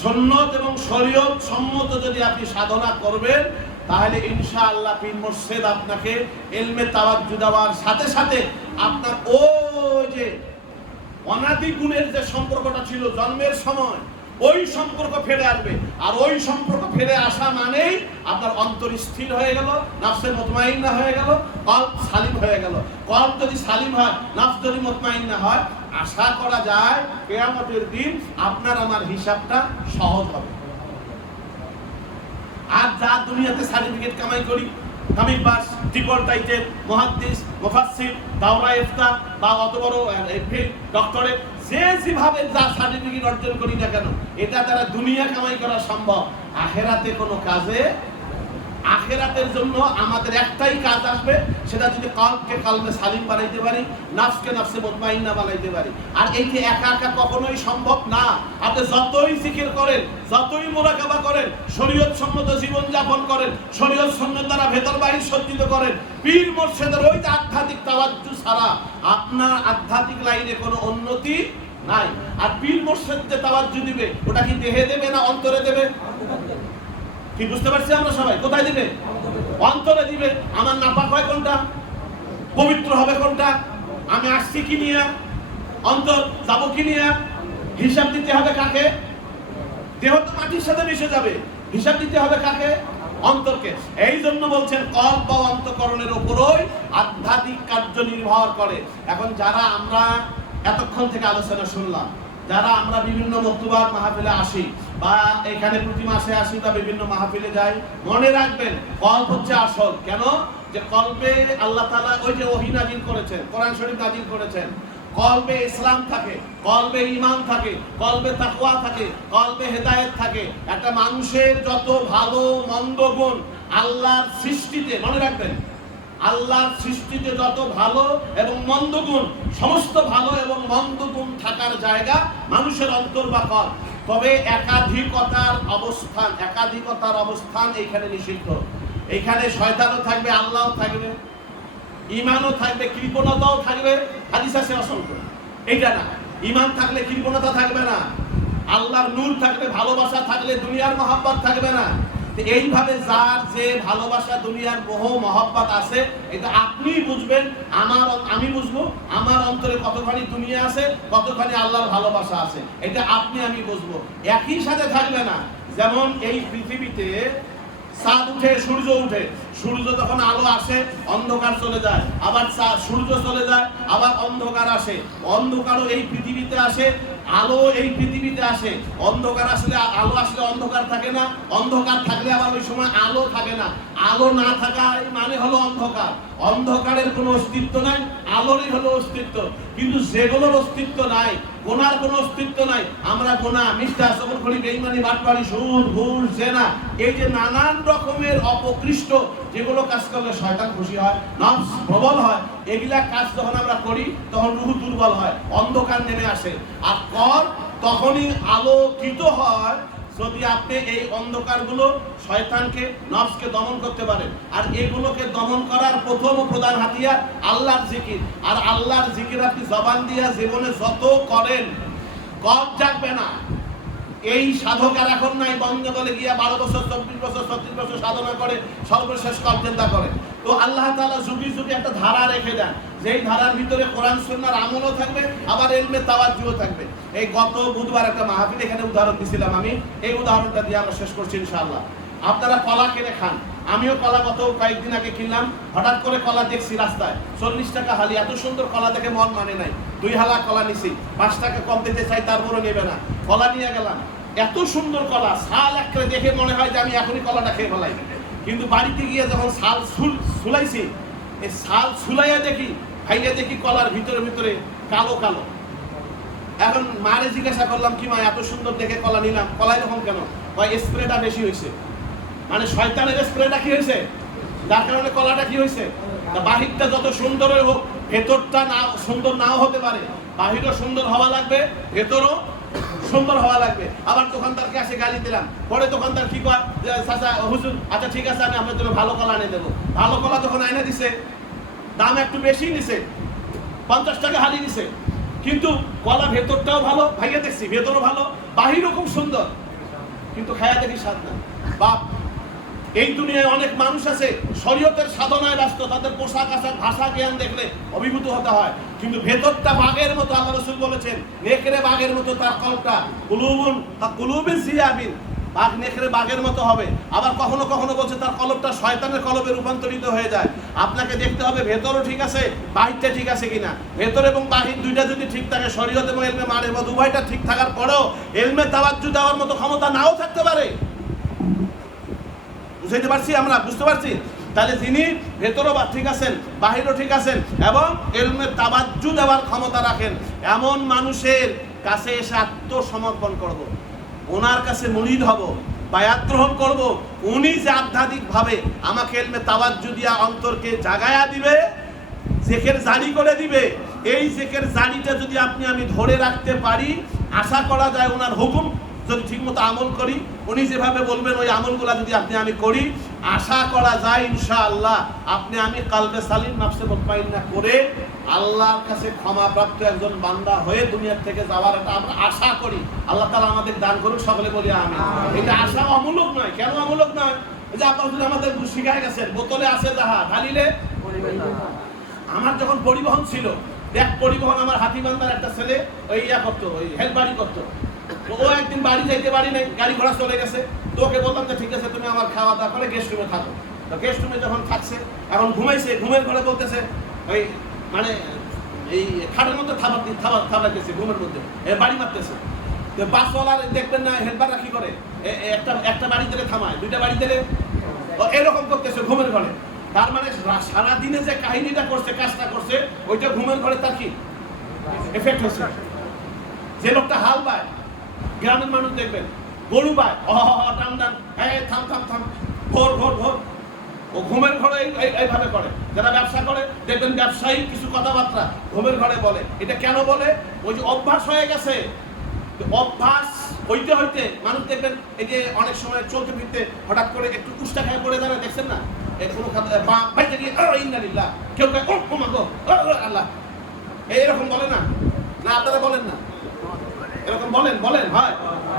সুন্নত এবং শরীয়ত সম্মত যদি আপনি সাধনা করবেন, তাহলে ইনশাআল্লাহ পীর মুর্শিদ আপনাকে ইলমে তাওয়াজ্জুহ দেওয়ার সাথে সাথে আপনার ওই যে অনাদি গুণের যে সম্পর্কটা ছিল জন্মের সময়, ওই সম্পর্ক ফিরে আসবে। আর ওই সম্পর্ক ফিরে আসা মানেই আপনার অন্তর স্থির হয়ে গেল, নফসে মুতমাইন্না হয়ে গেল, কলব সালিম হয়ে গেল। কলব যদি সালিম হয়, নফস যদি মুতমাইন্না হয়, আশা করা যায় কিয়ামতের দিন আপনার আমার হিসাবটা সহজ হবে। আর যা দুনিয়াতে সার্টিফিকেট কামাই করি, কামিল পাস, ট্রিপল টাইটেল, মুহাদ্দিস, মুফাসসির, দাওরা ইফতা বা অত বড় ডক্টরেট, যে যেভাবে যা সার্টিফিকেট অর্জন করি না কেন, এটা দ্বারা দুনিয়া কামাই করা সম্ভব, আখেরাতে কোনো কাজে। আখেরাতের জন্য আমাদের একটাই কাজ আসবে, সেটা যদি কলবকে কলবে সালিম বানাইতে পারি, নফসকে নফসে মুতমাইন্না বানাইতে পারি। আর এইটা একা একা কখনোই সম্ভব না। আপনি যতই জিকির করেন, যতই মুরাকাবা করেন, শরীয়ত সম্মত জীবন যাপন করেন, শরীয়ত সুন্নাত দ্বারা ভেতর বাহির সজ্জিত করেন, পীর মুর্শিদের ওই আধ্যাত্মিক তাওয়াজ্জুহ ছাড়া আপনার আধ্যাত্মিক লাইনে কোনো উন্নতি নাই। আর পীর মুর্শিদ যে তাওয়াজ্জুহ দিবে, ওটা কি দেহে দেবে না অন্তরে দেবে? কি বুঝতে পারছি আমরা সবাই? কোথায় দিবে? অন্তরে দিবে। আমার নাপাক হয় কোনটা, পবিত্র হবে কোনটা, আমি আসছি কি নিয়ে, অন্তর যাবো কি নিয়ে, হিসাব দিতে হবে কাকে? দেহ তো মাটির সাথে মিশে যাবে, হিসাব দিতে হবে কাকে? অন্তরকে। এই জন্য বলছেন কলব বা অন্তঃকরণের উপরই আধ্যাত্মিক কার্য নির্ভর করে। এখন যারা আমরা এতক্ষণ থেকে আলোচনা শুনলাম, যারা আমরা বিভিন্ন মক্তবাত মাহফিলে আসি বা এখানে প্রতি মাসে আসি বা বিভিন্ন মাহফিলে যাই, মনে রাখবেন কলব হচ্ছে আসল। কেন? যে কলবে আল্লাহ তাআলা ওই যে ওহী নাযিল করেছেন, কোরআন শরীফ নাযিল করেছেন, কলবে ইসলাম থাকে, কলবে ঈমান থাকে, কলবে তাকওয়া থাকে, কলবে হেদায়েত থাকে। একটা মানুষের যত ভালো মন্দ গুণ আল্লাহর সৃষ্টিতে, মনে রাখবেন, আল্লাহর সৃষ্টিতে যত ভালো এবং মন্দ গুণ, সমস্ত ভালো এবং মন্দ গুণ থাকার জায়গা মানুষের অন্তর বা কলব। তবে একাধিকতার অবস্থান এইখানে নিষিদ্ধ। এইখানে শয়তানও থাকবে, আল্লাহও থাকবে, ঈমানও থাকবে, কৃপণতাও থাকবে। হাদিস আছে অসংখ্য। এইটা না, ঈমান থাকলে কৃপণতা থাকবে না, আল্লাহর নূর থাকলে, ভালোবাসা থাকলে দুনিয়ার মহব্বত থাকবে না। এইভাবে যার যে ভালোবাসা, দুনিয়ার মোহ মহব্বত আছে, এটা আপনি বুঝবেন, আমি বুঝবো আমার অন্তরে কতখানি দুনিয়া আছে, কতখানি আল্লাহর ভালোবাসা আছে, এটা আমি বুঝবো। একই সাথে থাকবে না। যেমন এই পৃথিবীতে চাঁদ উঠে, সূর্য উঠে, সূর্য যখন আলো আসে অন্ধকার চলে যায়, আবার সূর্য চলে যায়, আবার অন্ধকার আসে। অন্ধকারও এই পৃথিবীতে আসে, আলো এই পৃথিবীতে আসে। অন্ধকার আসলে, আলো আসলে অন্ধকার থাকে না, অন্ধকার থাকলে আবার ওই সময় আলো থাকে না। আলো না থাকা মানে হলো অন্ধকার। অন্ধকারের কোনো অস্তিত্ব নাই, আলোরই হলো অস্তিত্ব। কিন্তু যেগুলোর অস্তিত্ব নাই, গোনার কোনো অস্তিত্ব নাই, আমরা গোনা, মিথ্যা, চগলখড়ি, বেঈমানি, বাটপাড়ি, সুদ, ঘুষ, জেনা, এই যে নানান রকমের অপকৃষ্ট যেগুলো কাজ করলে শয়তান খুশি হয়, নফস প্রবল হয়, এগুলা কাজ যখন আমরা করি তখন রূহ দুর্বল হয়, অন্ধকার নেমে আসে। আর তখনই আলোকিত হয় যদি আপনি এই অন্ধকারগুলো, শয়তানকে, নফসকে দমন করতে পারেন। আর এগুলোকে দমন করার প্রথম ও প্রধান হাতিয়ার আল্লাহর জিকির। আর আল্লাহর জিকির আপনি জবান দিয়া জীবনে যত করেন, কব জাগবে না। এই সাধকার এখন নাই, বলে গিয়া 12 বছর, 24 বছর, 36 বছর সাধনা করে সর্বশেষ কব চিন্তা করে। তো আল্লাহ তাআলা যুগে যুগে একটা ধারা রেখে দেন, যেই ধারার ভিতরে কোরআন সুন্নাহর আমলও থাকবে, আবার ইলমে তাওয়াজ্জুহও থাকবে। এই গত বুধবার একটা মাহফিল এখানে উদাহরণ দিছিলাম আমি, এই উদাহরণটা দিয়ে আমরা শেষ করছি ইনশাআল্লাহ। আপনারা কলা কিনে খান, আমিও কলা গত কয়েকদিন আগে কিনলাম। হঠাৎ করে কলা দেখছি রাস্তায় 40 টাকা হালি। এত সুন্দর কলা দেখে মন মানে নাই, 2 হালা কলা নিছি, 5 টাকা কম দিতে চাই, তারপরও নেবে না। কলা নিয়ে গেলাম, এত সুন্দর কলা, ছাল একটা দেখে মনে হয় যে আমি এখনই কলাটা খেয়ে ফেলাই। কিন্তু বাড়িতে গিয়ে যখন ছাল ছুলাইছি, এই ছাল ছুলাইয়া দেখি, ভাইয়া দেখি কলার ভিতরে ভিতরে কালো কালো। এখন মারে জিজ্ঞাসা করলাম, কি মা এত সুন্দর দেখে কলা নিলাম, কলা এরকম কেন? স্প্রেটা বেশি হয়েছে। মানে শয়তানের স্প্রেটা কি হয়েছে, যার কারণে কলাটা কি হয়েছে। বাহিরটা যত সুন্দর হোক, ভেতরটা না সুন্দর নাও হতে পারে। বাহিরও সুন্দর হওয়া লাগবে, ভেতরও সুন্দর হওয়া লাগবে। আবার দোকানদারকে আসে গালি দিলাম, পরে দোকানদার কি কয়, চাচা, হুজুর, আচ্ছা ঠিক আছে, আমি আপনার জন্য ভালো কলা এনে দেবো। ভালো কলা যখন আইনা দিছে, দাম একটু বেশি নিছে, 50 টাকা হালি নিছে, কিন্তু কলা ভেতরটাও ভালো, ভাইয়া দেখছি ভেতরও ভালো, বাহিরও খুব সুন্দর, কিন্তু খায়া দেখি স্বাদ না। বাপ, এই দুনিয়ায় অনেক মানুষ আছে শরীয়তের সাধনায় ব্যস্ত, তাদের পোশাক আশাক, ভাষা জ্ঞান দেখলে অভিভূত হতে হয়, কিন্তু ভেতরটা বাঘের মতো। আল্লাহ রাসূল বলেছেন, নেকড়ে বাঘের মতো তার কলবটা, কুলুবিন জিয়াবিন, বাঘ নেকড়ে বাঘের মতো হবে। আবার কখনো কখনো বলছে তার কলবটা শয়তানের কলবে রূপান্তরিত হয়ে যায়। আপনাকে দেখতে হবে ভেতরও ঠিক আছে, বাহিরটা ঠিক আছে কিনা। ভেতর এবং বাহির দুইটা যদি ঠিক থাকে, শরীয়ত এবং ইলমে মারিফত উভয়টা ঠিক থাকার পরেও ইলমে তাওয়াজ্জুহ দেওয়ার মতো ক্ষমতা নাও থাকতে পারে। বুঝতে পারছি, আমরা বুঝতে পারছি। তাহলে যিনি ভেতরও ঠিক আছেন, বাহিরও ঠিক আছেন এবং ইলমে তাওয়াজ্জুহ দেওয়ার ক্ষমতা রাখেন, এমন মানুষের কাছে এসে আত্মসমর্পণ করব, ওনার কাছে মুরিদ হব, বায়াত গ্রহণ করব। উনি যে আধ্যাত্মিকভাবে আমাকে ইলমে তাওয়াজ্জুহ দিয়া অন্তরকে জাগায়া দিবে, জেকের জারি করে দিবে। এই জেকের জারিটা যদি আমি ধরে রাখতে পারি, আশা করা যায় ওনার হুকুম যদি ঠিকমতো আমল করি, উনি যেভাবে বলবেন ওই আমলগুলা যদি আমি করি, আশা করা যায় ইনশাআল্লাহ আমি কালবে সালিম, নফসে মুতমাইন্না করে আল্লাহর কাছে ক্ষমাপ্রাপ্ত একজন বান্দা হয়ে দুনিয়ার থেকে যাওয়ার একটা আমরা আশা করি। আল্লাহ তাআলা আমাদের দান করুক, সকলে বলি আমিন। এটা আশা অমূলক নয়। কেন অমূলক নয়? যে আপনারা আমাদের শিখায় গেছেন, বোতলে আছে যাহা, ঢালিলে। আমার যখন পরিবহন ছিল, দেখ পরিবহন, আমার হাতিবান্ধার একটা ছেলে ওই করতো, ওই হেলবাড়ি করতো। ও একদিন বাড়ি যাইতে পারি নাই, গাড়ি ঘোড়া চলে গেছে। তো ওকে বললাম যে ঠিক আছে, তুমি আমার খাওয়া দাওয়া করে গেস্ট রুমে থাকো। তো গেস্ট রুমে যখন থাকছে, এখন ঘুমাইছে, ঘুমের ঘরে বলতেছে, ওই মানে এই খাটের মধ্যে থাবাইতেছে, ঘুমের মধ্যে বাড়ি মারতেছে। তো বাসওয়ালার দেখবেন না, হেল্পাররা কি করে, একটা বাড়ি দিলে থামায়, 2টা বাড়ি দিলে এরকম করতেছে ঘুমের ঘরে। তার মানে সারাদিনে যে কাহিনীটা করছে, কাজটা করছে, ওইটা ঘুমের ঘরে তার কি এফেক্ট হচ্ছে। যে লোকটা হাল পায়, গ্রামের মানুষ দেখবেন গরু পায়, টান টান, থাম থাম থাম, ভোর ভোর ভোর, ও ঘুমের ঘরে এইভাবে করে। যারা ব্যবসা করে দেখবেন ব্যবসায়ী কিছু কথাবার্তা ঘুমের ঘরে বলে। এটা কেন বলে? ওই যে অভ্যাস হয়ে গেছে। অভ্যাস হইতে হইতে মানুষ দেখবেন এই যে অনেক সময় চলতে ফিরতে হঠাৎ করে একটু উষ্টা খায় পড়ে যাবে, দেখছেন না? কোনো বাইতে গিয়ে ইন্নালিল্লাহ, কেউ ও মা গো আল্লাহ, এরকম বলে না? না আপনারা বলেন না? এরকম বলেন হয়?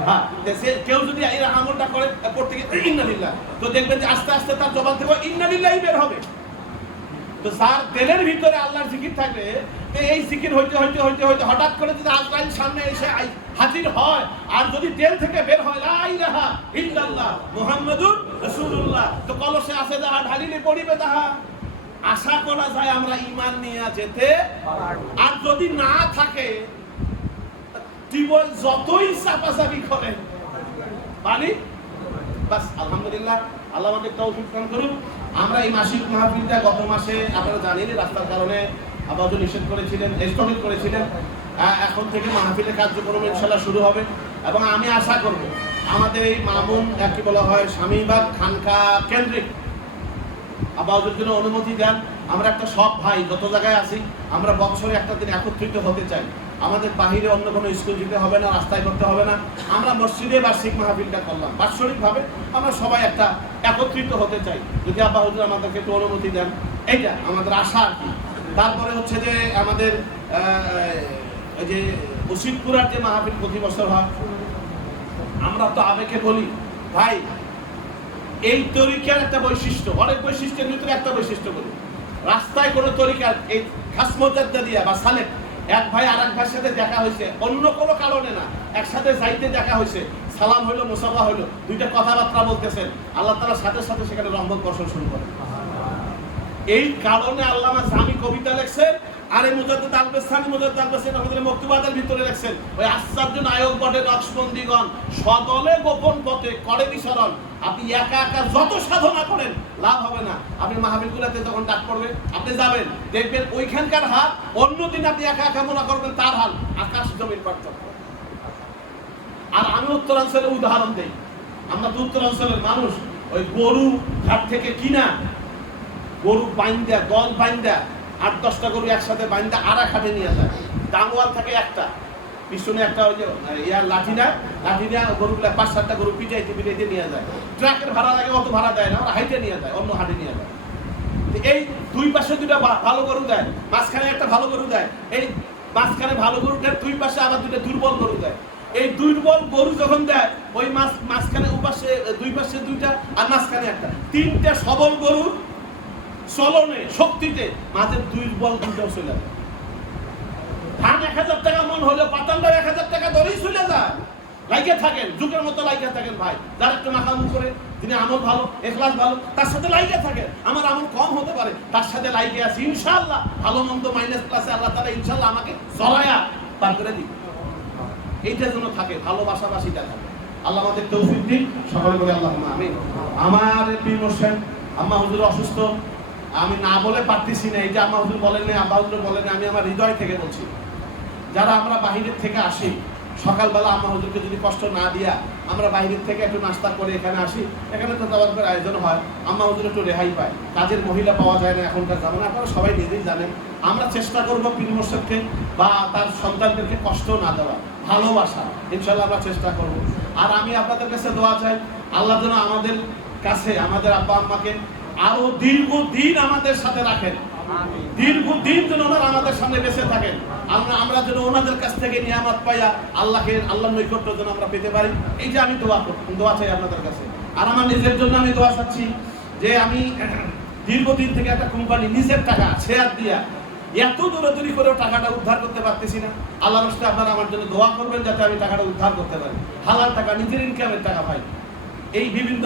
হ্যাঁ, কেউ যদি এই আমলটা করে পড়তে গিয়ে ইন্নালিল্লাহ, তো দেখবেন যে আস্তে আস্তে তার জবান থেকে ইন্নালিল্লাহই বের হবে। তো যার দিলের ভিতরে আল্লাহর জিকির থাকবে, এই জিকির হইতে হইতে হইতে হইতে হঠাৎ করে যদি আজরাইল সামনে এসে হাজির হয়, আর যদি তেল থেকে বের হয় লা ইলাহা ইল্লাল্লাহ মুহাম্মাদুর রাসূলুল্লাহ, তো কলসে আছে যাহা ঢালিলে পড়িবে তাহা। আশা করা যায় আমরা ঈমান নিয়ে যেতে, আর যদি না থাকে জীবন যতই চাপাচাপি করেন পানি বাস। আলহামদুলিল্লাহ, আল্লাহ আমাদের তৌফিক দান করুন। আমরা এই মাসিক মাহফিলটা গত মাসে আপনারা জানেন রাস্তার কারণে আপাতত নিষেধ করেছিলেন, স্থগিত করেছিলেন। এখন থেকে মাহফিলের কার্যক্রম ইনশাআল্লাহ শুরু হবে, এবং আমি আশা করব আমাদের এই মামুন কি বলা হয় স্বামীবাগ খানকা কেন্দ্রিক আপাতত জন্য অনুমতি দেন। আমরা একটা সব ভাই যত জায়গায় আছি, আমরা বছরে একটা দিন একত্রিত হতে চাই। আমাদের বাহিরে অন্য কোনো স্কুল দিতে হবে না, রাস্তায় করতে হবে না। আমরা মসজিদে বার্ষিক মাহফিলটা করলাম, বাৎসরিকভাবে আমরা সবাই একটা একত্রিত হতে চাই, যদি আব্বা হুজুর আমাদেরকে একটু অনুমতি দেন। এইটা আমাদের আশা আর কি। তারপরে হচ্ছে যে আমাদের এই যে ওসিদপুরার যে মাহফিল প্রতি বছর হয়, আমরা তো আবেগে বলি ভাই, এই তরিকার একটা বৈশিষ্ট্য, অনেক বৈশিষ্ট্যের ভিতরে একটা বৈশিষ্ট্য বলি, রাস্তায় কোনো তরিকার এই খাস মুজাদ্দিদ দিয়া বা সালেক এক ভাই আর এক ভাইয়ের সাথে দেখা হয়েছে, অন্য কোনো কারণে না, একসাথে যাইতে দেখা হয়েছে, সালাম হইলো, মুসাফা হইলো, দুইটা কথাবার্তা বলতেছেন, আল্লাহ তাআলার সাথে সাথে সেখানে রহমত বর্ষণ শুরু করে। এই কারণে আল্লামা জামি কবিতা লিখছেন, আর এই মুজাদ্দিদ আল-বুস্তামি আমাদের মকতুবাতের ভিতরে লিখছেন, ওই আশ্চর্য নায়ক বটে নকশবন্দিগণ সদলে গোপন পথে করে বিচরণ। আপনি একা একা যত সাধনা করেন লাভ হবে না। আপনি মাহফিলগুলোতে যখন ডাক পড়বে আপনি যাবেন, দেখবেন ওইখানকার হাল অন্যদিন আপনি একা একা মনে করবেন তার হাল আকাশ জমির পার্থক্য। আর আমি উত্তরাঞ্চলের উদাহরণ দেই, আমরা তো উত্তরাঞ্চলের মানুষ, ওই গরু ঘাট থেকে কিনা গরু বাইন্দা, দল বাইন্দা, ৮-১০টা গরু একসাথে বাইন্দা আড়া খাটে নিয়ে যায়। ডাঙ্গোয়াল থাকে একটা, পিছনে একটা ওই যে লাঠি না গরুগুলা ৫-৭টা গরু পিটাইতে নিয়ে যায়। ট্রাকের ভাড়া লাগে, অত ভাড়া দেয় না, ওরা হাইটে নিয়ে যায়, অন্য হাটে নিয়ে যায়। এই দুই পাশে দুইটা ভালো গরু দেয়, মাঝখানে একটা ভালো গরু দেয়, এই মাঝখানে ভালো গরু দেয়, দুই পাশে আবার দুইটা দুর্বল গরু দেয়। এই দুর্বল গরু যখন দেয়, ওই মাঝখানে উপাশে দুই পাশে দুইটা আর মাঝখানে একটা, তিনটা সবল গরু চলনে শক্তিতে মাঝে দুর্বল দুইটাও চলে যায়। ধান ১০০০ টাকা মন হলে পাতানটা ১০০০ টাকা ধরেই চলে যায়। লাইকে থাকেন, যুগের মতো লাইকে থাকেন ভাই, যার একটু মাখামু করে, যিনি আমল ভালো, এখলাস ভালো, তার সাথে লাইকে থাকেন। আমার আমল কম হতে পারে, তার সাথে লাইকে আছে, ইনশাআল্লাহ ভালো মন্দ মাইনাস প্লাসে আল্লাহ তাআলা ইনশাআল্লাহ আমাকে জড়ায়া পার করে দিবে। এইটা যেন থাকে, ভালোবাসাবাসিটা থাকে। আল্লাহ আমাদের তৌফিক দিন, সকলে বলে আল্লাহুম্মা আমিন। আমার প্রিয় মোর্শেদ আম্মা হুজুর অসুস্থ, আমি না বলে পারতেছি না, এই যে আম্মা হুজুর বলেন না, আব্বা হুজুর বলেন না, আমি আমার হৃদয় থেকে বলছি। যারা আমরা বাহিরের থেকে আসি, সকালবেলা আম্মা হুজুরকে যদি কষ্ট না দিয়া আমরা বাহিরের থেকে একটু নাস্তা করে এখানে আসি, এখানে তো তাওয়াজ্জুর আয়োজন হয়, আম্মা হুজুর একটু রেহাই পায়। কাজের মহিলা পাওয়া যায় না এখনকার জামানা, আপনারা সবাই নিজেই জানেন। আমরা চেষ্টা করবো পীর মুর্শিদকে বা তার সন্তানদেরকে কষ্ট না দেওয়া, ভালোবাসা, ইনশাআল্লাহ আমরা চেষ্টা করব। আর আমি আপনাদের কাছে দোয়া চাই, আল্লাহ যেন আমাদের কাছে আমাদের আব্বা আম্মাকে আরো দীর্ঘদিন আমাদের সাথে রাখেন, দীর্ঘদিন যেন ওনারা আমাদের সামনে বেঁচে থাকেন। আমরা যেন ওনাদের কাছ থেকে নিয়ামত পাইয়া আল্লাহর নৈকট্য যেন আমরা পেতে পারি। এই যে আমি দোয়া চাই আপনাদের কাছে। আর আমার নিজের জন্য আমি দোয়া চাচ্ছি যে আমি দীর্ঘদিন থেকে একটা কোম্পানি নিজের টাকা শেয়ার দিয়া এত দৌড়াদৌড়ি করেও টাকাটা উদ্ধার করতে পারতেছি না। আল্লাহর রাস্তায় আপনারা আমার জন্য দোয়া করবেন যাতে আমি টাকাটা উদ্ধার করতে পারি। হালাল টাকা, নিজের ইনকামের টাকা ভাই। এই বিভিন্ন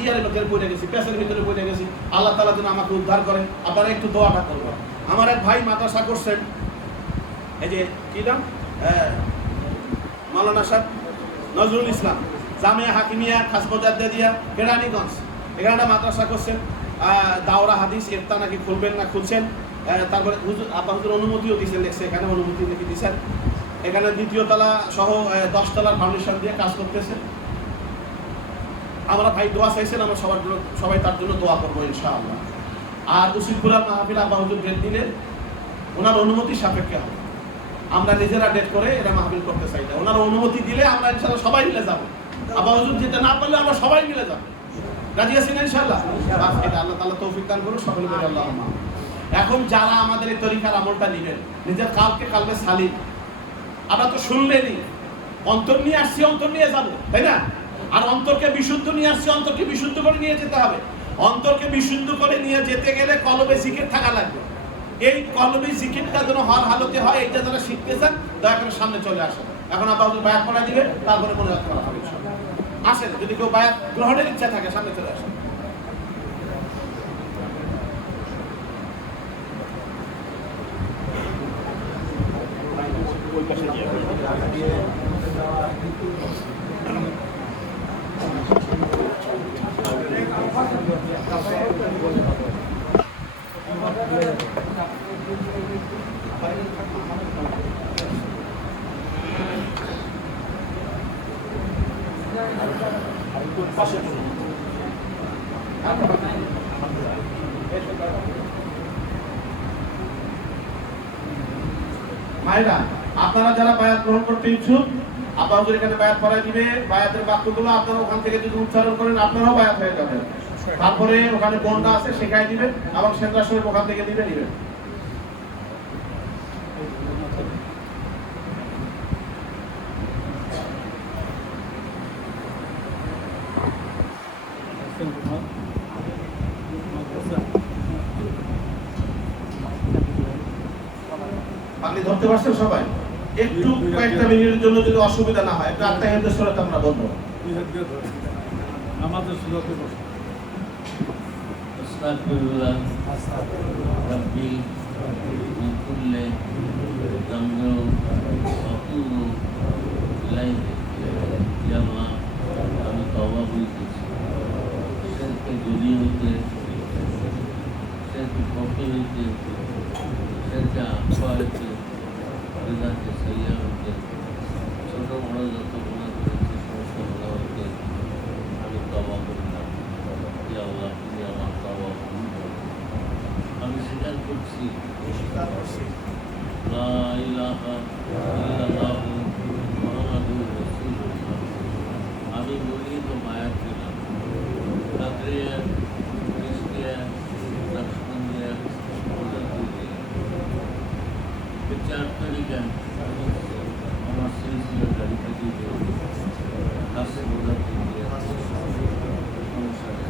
ইয়ারের ভিতরে পড়ে গেছি, পেছনের ভিতরে পড়ে গেছি, আল্লাহ তাআলা যেন আমাকে উদ্ধার করেন। আপনারা একটু দোয়াটা করবেন। আমার এক ভাই মাদ্রাসা করছেন, এই যে কি নাম, মাওলানা সাহেব নজরুল ইসলাম, জামিয়া হাকিমিয়া খাস মুজাদ্দিদিয়া কেরানীগঞ্জ, এখানে একটা মাদ্রাসা করছেন, দাওরা হাদিস ইফতা নাকি খুলবেন না খুলছেন। তারপরে হুজুর আব্বা হুজুর অনুমতিও দিয়েছেন, লেখছে এখানে অনুমতি লিখে দিয়েছেন। এখানে ২য় তলা সহ 10 তলার ফাউন্ডেশন দিয়ে কাজ করতেছে। আমরা ভাই দোয়া চাইছেন, আমরা সবাই তার জন্য দোয়া করবো ইনশাআল্লাহ। আর উসিদপুরার মাহফিল আব্বা হুজুর ডেট দিলে ওনার অনুমতি সাপেক্ষে হবে। আমরা নিজেরা ডেট করে এটা মাহফিল করতে চাই না। ওনারা অনুমতি দিলে আমরা ইনশাআল্লাহ সবাই মিলে যাব। আবার হুজুর যেতে না পারলে আমরা সবাই মিলে যাব। রাজি আছেন ইনশাআল্লাহ? এটা আল্লাহ তাআলা তৌফিক দান করুন সকলে বলে আল্লাহুম্মা। এখন যারা আমাদের এই তরিকার আমলটা নেবেন, নিজের কালবে সালিম, আমরা তো শুনলেনই, অন্তর নিয়ে আসছি, অন্তর নিয়ে যাব, তাই না? আর অন্তরকে বিশুদ্ধ নিয়ে আসছি, অন্তরকে বিশুদ্ধ করে নিয়ে যেতে হবে। অন্তরকে বিশুদ্ধ করে নিয়ে যেতে গেলে কলবে জিকির থাকা লাগবে। এই কলবে জিকিরটা যেন হর হালতে হয়, এটা যারা শিখতে চান দয়া করে সামনে চলে আসেন। এখন আব্বাহুল বায়াত পড়া দিবে, তারপরে মনে রাখতে করা হবে। আসেন, যদি কেউ বায়াত গ্রহণের ইচ্ছা থাকে সামনে চলে আসেন। মায়েরা, আপনারা যারা বায়াত গ্রহণ করতে ইচ্ছুক, আব্বাহুল এখানে বায়াত পড়াই দিবে। বায়াতের বাক্যগুলো আপনারা ওখান থেকে যদি উচ্চারণ করেন আপনারাও বায়াত হয়ে যাবেন। তারপরে ওখানে বন্ডা আছে, শেখাই দিবেন এবং সেন্দ্রা শরীফ ওখান থেকে দিবেন। আপনি ধরতে পারছেন সবাই? একটু কয়েকটা মিনিটের জন্য যদি অসুবিধা না হয়, একটু আত্মাহিয়াতের সুরাত আমরা বলবো। আমাদের সুরাতে বসে আস্তাগফিরুল্লাহ রাব্বি মিন কুল্লি যামবিন ওয়া আতুবু ইলাইহি। ইয়া আল্লাহ, আমি তওবা করিতেছি শিরকে গুনাহ হইতে, শিরকে কফি হইতে, শিরকে আকবার হইতে, বিদাতে সাইয়্যা হইতে, ছোট বড় যত গুনাহ করেছি সমস্ত গুনাহ হইতে আমি তওবা করলাম। ইয়া আল্লাহ, তুমি আমার তওবা কবুল করো। আমি স্বীকার করছি লা ইলাহা ইল্লাল্লাহু মুহাম্মাদুর রাসূলুল্লাহ। আমি মরিদ ও বায়াত দিলাম। কাদরিয়া, চিশতিয়া, নকশবন্দিয়া, মুজাদ্দিদিয়া, এই চার তরিকা আমার সিলসিলা জারি থেকে কাছে মুজাদ্দিদিয়া অনুসারে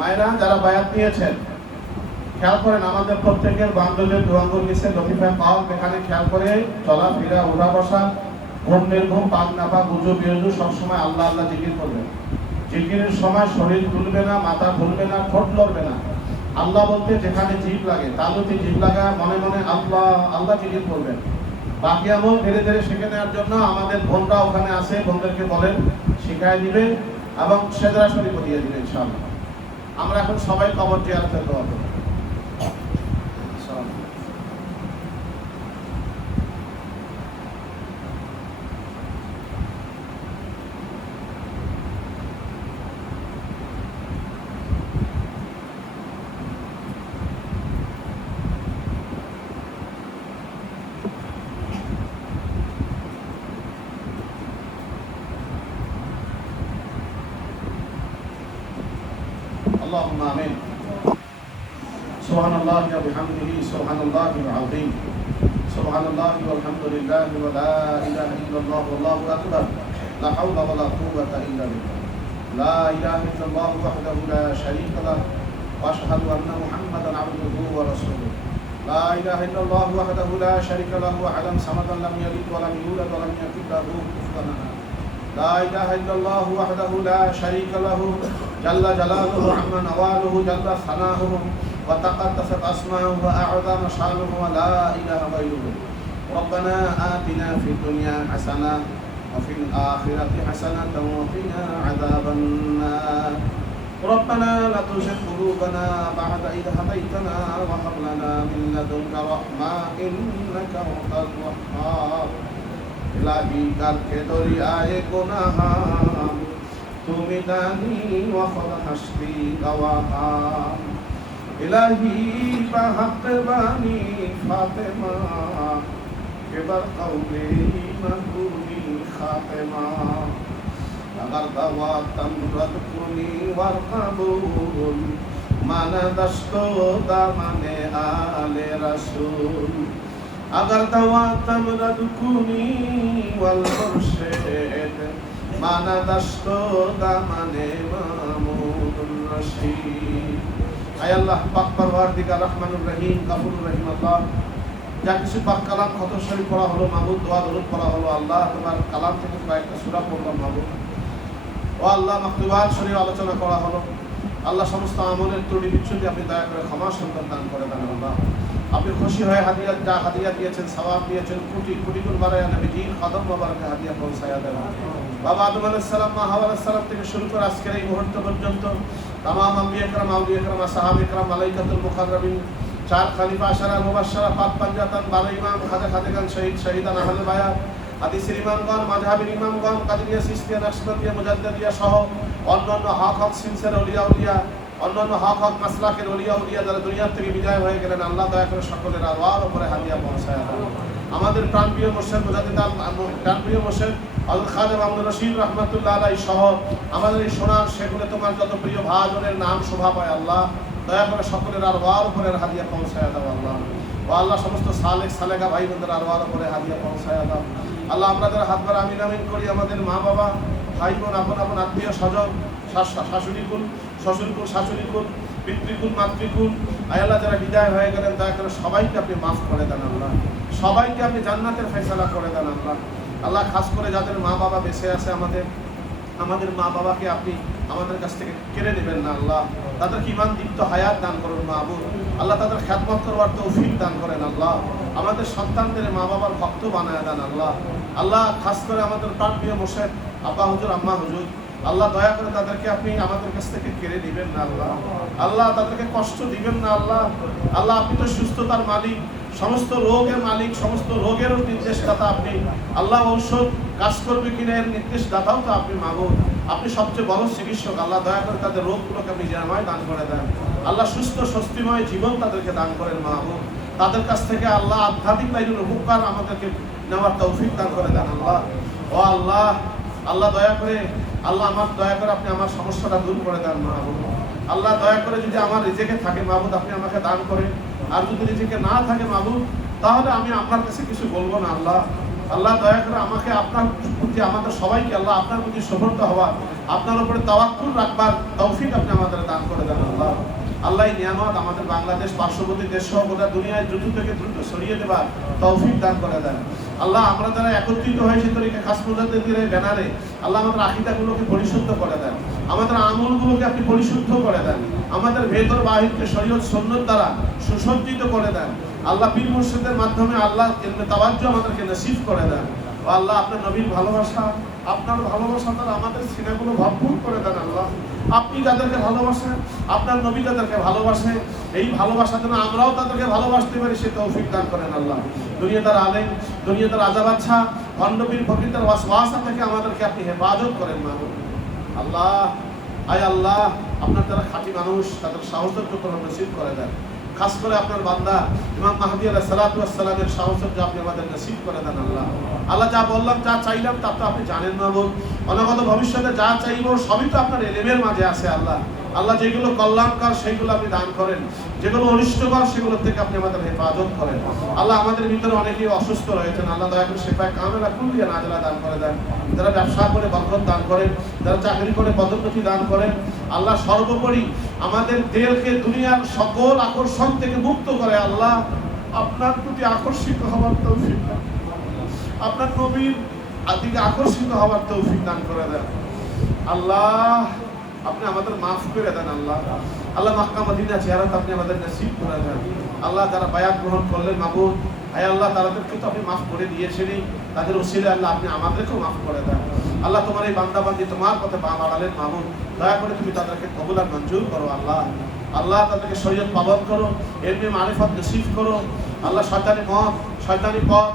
মায়েরা যারা বায়াত নিয়েছেন খেয়াল করেন, আমাদের প্রত্যেকের বান্ধবের দুয়াঙ্গুল নিচে লতিফা পাওয়া, এখানে খেয়াল করে চলাফেরা, উঠা বসা, ঘুম নির্ঘুম, পাক নাপা, গুজু বিরজু সবসময় আল্লাহ আল্লাহ জিকির করবেন। জিকিরের সময় শরীর তুলবে না, মাথা ভুলবে না, ঠোঁট লড়বে না। আল্লাহ বলতে যেখানে জিভ লাগে তালুতে জিভ লাগা, মনে মনে আল্লাহ আল্লাহ জিকির করবেন। বাকি আমল ধীরে ধীরে শিখে নেওয়ার জন্য আমাদের বোনরা ওখানে আছে, বোনদেরকে বলেন শিখাই দিবে এবং সেজরা শরীফ দিয়ে দিবে ইনশাআল্লাহ। আমরা এখন সবাই কবর জিয়ারত করতে হবে। اللهم آمين. سبحان الله وبحمده سبحان الله العظيم. سبحان الله والحمد لله ولا إله إلا الله والله أكبر. لا حول ولا قوة إلا بالله. لا إله إلا الله وحده لا شريك له وأشهد أن محمدا عبده ورسوله. لا إله إلا الله وحده لا شريك له وعلم صمدا لم يلد ولم يولد ولم يكن له كفوا أحد. لا إله إلا الله وحده لا شريك له جل جلاله عما نواله جل ثناؤه وتقدست أسماؤه وأعظم شانه ولا إله غيره. ربنا آتنا في الدنيا حسنة وفي الآخرة حسنة وقنا عذاب النار. ربنا لا تزغ قلوبنا بعد إذ هديتنا وهب لنا من لدنك رحمة إنك أنت الوهاب. إلهي करके दरियाए गुनाह তুমি দানি ওয়াফদ হাসতি গওয়াহা। ইলাহি বাহক বানি ফাতেমা কেবার কওলে মাহবুবি খাতেমা। अगर दवा तमरद कुनी वरकबूल माना दस्तो दामने आले रसूल। अगर दवा तमरद कुनी वल मुर्शिद माना दस्तो दामने मामूदुर रशीद। आय अल्लाह पाक परवरदिगार रहमानुर रहीम गफूरुर रहीम अल्लाह, যা কিছু পাক কালাম কত শরীফ পড়া হলো মাহবুব, দোয়া দরুদ পড়া হলো আল্লাহ, তোমার কালাম থেকে কয়েকটা সূরা পড়লাম মাহবুব। ও আল্লাহ মাকতুবাত শরীফ আলোচনা করা হলো আল্লাহ, সমস্ত আমলের ত্রুটি বিচ্ছুতি আপনি দয়া করে ক্ষমা সুন্দর দান করে দেন আল্লাহ। আপনি খুশি হয়ে হাদিয়া যা হাদিয়া দিয়েছেন, সওয়াব দিয়েছেন, কোটি কোটি গুণ বাড়ায় নবীজির কদম মোবারকে হাদিয়া পৌঁছায়া দেন। বাবা আদম আলাইহিস সালাম, মা হাওয়া আলাইহিস সালাম থেকে শুরু করে আজকের এই মুহূর্ত পর্যন্ত तमाम अंबिया करम, औलिया करम, असहाबे करम, मलाइकाতুল মুকাররবিন, चार खलीफा अशरा मुबश्शरा, पाक पंजातन, बाला इमाम, खाजा खादेगान, शहीद शहीदान, अहले बायात, হাদিসের ইমামগণ, মাযহাবের ইমামগণ, কাদরিয়া, সিস্তিয়া, নকশবন্দিয়া, মুজাদ্দিদিয়া সহ অন্যান্য হক হক সিলসিলার ওলিয়া উলিয়া, অন্যান্য হক হক মাসলাকের ওলিয়া উলিয়া যারা দুনিয়া থেকে বিদায় হয়ে গেলেন, আল্লাহ দয়া করে সকলের আরওয়ার উপরে হাদিয়া পৌঁছায় দেন। আমাদের প্রাণপ্রিয় মুর্শিদ মুজাদ্দিদ প্রাণপ্রিয় মুর্শিদ আল খাজা মাহমুদ রশিদ রাহমাতুল্লাহ আলাইহি সহ আমাদের এই সোনার সেগুলো তোমার যত প্রিয় ভাজনের নাম শোভা পায় আল্লাহ, দয়া করে সকলের আরওয়ার উপরে হাদিয়া পৌঁছায় দাও আল্লাহ। ও আল্লাহ সমস্ত সালেক সালেগা ভাই বোনদের আরওয়ার উপরে হাদিয়া পৌঁছায় দাও আল্লাহ। আপনাদের হাত ধরে আমিন আমিন করি। আমাদের মা বাবা, ভাই বোন, আপন আপন আত্মীয় স্বজন, শাশুড়িকুল, শ্বশুরকুল, শাশুড়িকুল, পিতৃকুল, মাতৃকুল, আল্লাহ যারা বিদায় হয়ে গেলেন দয়া করে সবাইকে আপনি মাফ করে দেন আল্লাহ, সবাইকে আপনি জান্নাতের ফয়সালা করে দেন আল্লাহ। আল্লাহ খাস করে যাদের মা বাবা বেঁচে আছে, আমাদের মা বাবাকে আপনি আমাদের কাছ থেকে কেড়ে নেবেন না আল্লাহ, তাদেরকে ঈমান দীপ্ত হায়াত দান করুন মাহবুব আল্লাহ, তাদের খেদমত করবার তৌফিক দান করেন আল্লাহ, আমাদের সন্তানদের মা বাবার ভক্ত বানায় দেন আল্লাহ। আল্লাহ খাস করে আমাদের প্রাণপ্রিয় মুর্শিদ আব্বা হুজুর, আম্মা হুজুর, আল্লাহ দয়া করে তাদেরকে আপনি আমাদের কাছ থেকে কেড়ে দিবেন না আল্লাহ, আল্লাহ তাদেরকে কষ্ট দিবেন না আল্লাহ। আল্লাহ আপনি তো সুস্থতার মালিক, সমস্ত রোগের মালিক, সমস্ত রোগেরও নির্দেশদাতা আপনি আল্লাহ। ঔষধ কাজ করবে কিনা এর নির্দেশদাতাও তো আপনি মাহবুব, আপনি সবচেয়ে বড় চিকিৎসক আল্লাহ, দয়া করে তাদের রোগগুলোকে আপনি নিরাময় দান করে দেন আল্লাহ, সুস্থ স্বস্তিময় জীবন তাদেরকে দান করেন মাহবুব। তাদের কাছ থেকে আল্লাহ আধ্যাত্মিক লাইনের উপকার আমাদেরকে নেওয়ার তৌফিক দান করে দেন আল্লাহ। ও আল্লাহ, আল্লাহ দয়া করে আল্লাহ আমার দয়া করে আপনি আমার সমস্যাটা দূর করে দেন মাহবুব আল্লাহ। দয়া করে যদি আমার রিজিকে থাকে মাহবুব আপনি আমাকে দান করেন, আর যদি রিজিকে না থাকে মাহবুব তাহলে আমি আপনার কাছে কিছু বলবো না আল্লাহ। আল্লাহ দয়া করে আমাকে আপনার প্রতি, আমাদের সবাইকে আল্লাহ আপনার প্রতি সমর্থ হওয়া, আপনার উপরে তাওয়াক্কুল রাখবার তৌফিক আপনি আমাদের দান করে দেন আল্লাহ। আল্লাহ এই নিয়ামত আমাদের বাংলাদেশ পার্শ্ববর্তী দেশ সহ গোটা দুনিয়ায় দ্রুত থেকে দ্রুত ছড়িয়ে দেবার তৌফিক দান করে দেন আল্লাহ। আমরা যারা একত্রিত হয়েছে তরিকা খাস মুজাদ্দিদের ব্যানারে আল্লাহ আমাদের আকীদাগুলোকে পরিশুদ্ধ করে দেন, আমাদের আমলগুলোকে আপনি পরিশুদ্ধ করে দেন, আমাদের ভেতর বাহিরকে শরীয়ত সুন্নাত দ্বারা সুসজ্জিত করে দেন আল্লাহ। পীর মুর্শিদের মাধ্যমে আল্লাহ ইলমে তাওয়াজ্জুহ আমাদেরকে নসিব করে দেন ও আল্লাহ। আপনার নবীর ভালোবাসা, আপনার ভালোবাসা দ্বারা আমাদের সিনাগুলো ভরপুর করে দেন আল্লাহ। আপনি যাদেরকে ভালোবাসেন, আপনার নবী যাদেরকে ভালোবাসেন, এই ভালোবাসা যেন আমরাও তাদেরকে ভালোবাসতে পারি সে তৌফিক দান করেন আল্লাহ। দুনিয়াদার আলেম, দুনিয়াদার আজাবাচ্ছা, ভণ্ডপীর ফকিরদের ওয়াসওয়াসা থেকে আমাদেরকে আপনি হেফাজত করেন মাবুদ আল্লাহ। আয় আল্লাহ, আপনার যারা খাঁটি মানুষ তাদের সাহসত্ব নসিব করে দেন। খাস করে আপনার বান্দা ইমাম মাহদী আলাইহিস সালাতু ওয়াস সালামের সাহসত্ব আপনি আমাদের নসিব করে দেন আল্লাহ। আল্লাহ যা বললাম, যা চাইলাম তা তো আপনি জানেন মাবুদ। অনাগত ভবিষ্যতে যা চাইবো সবই তো আপনার ইলমের মাঝে আছে আল্লাহ। আল্লাহ যেগুলো কল্যাণকর সেগুলো আপনি দান করেন, যেগুলো অনিষ্টকর সেগুলো থেকে আপনি আমাদের হেফাজত করেন আল্লাহ। আমাদের ভিতরে অনেকেই অসুস্থ রয়েছেন আল্লাহ, দয়া করে শেফায়ে কামেলা কুল্লিয়া নাজেলা দান করে দেন। যারা ব্যবসা করে বরকত দান করেন, যারা চাকরি করে পদোন্নতি দান করেন আল্লাহ। সর্বোপরি আমাদের দেহকে দুনিয়ার সকল আকর্ষণ থেকে মুক্ত করে আল্লাহ আপনার প্রতি আকর্ষিত হওয়ার তৌফিক দান, আপনার নবীর দিকে আকর্ষিত হওয়ার তৌফিক দান করে দেন আল্লাহ। আপনি আমাদের মাফ করে দেন আল্লাহ। আল্লাহ মক্কা মদিনা জিয়ারত আপনি আমাদের নসিব করে দেন আল্লাহ। যারা বায়াত গ্রহণ করলেন মাবুদ, আয় আল্লাহ তাদেরকে তো আপনি মাফ করে দিয়েছেনই, তাদের ওসিলায় আল্লাহ আপনি আমাদেরকেও মাফ করে দেন আল্লাহ। তোমার এই বান্দা বান্দি তোমার পথে পা বাড়ালেন মাবুদ, দয়া করে তুমি তাদেরকে কবুল আর মঞ্জুর করো আল্লাহ। আল্লাহ তাদেরকে শরীয়ত পালন করো, ইলমে মারিফত নসিব করো আল্লাহ। শয়তানি মত, শয়তানি পথ,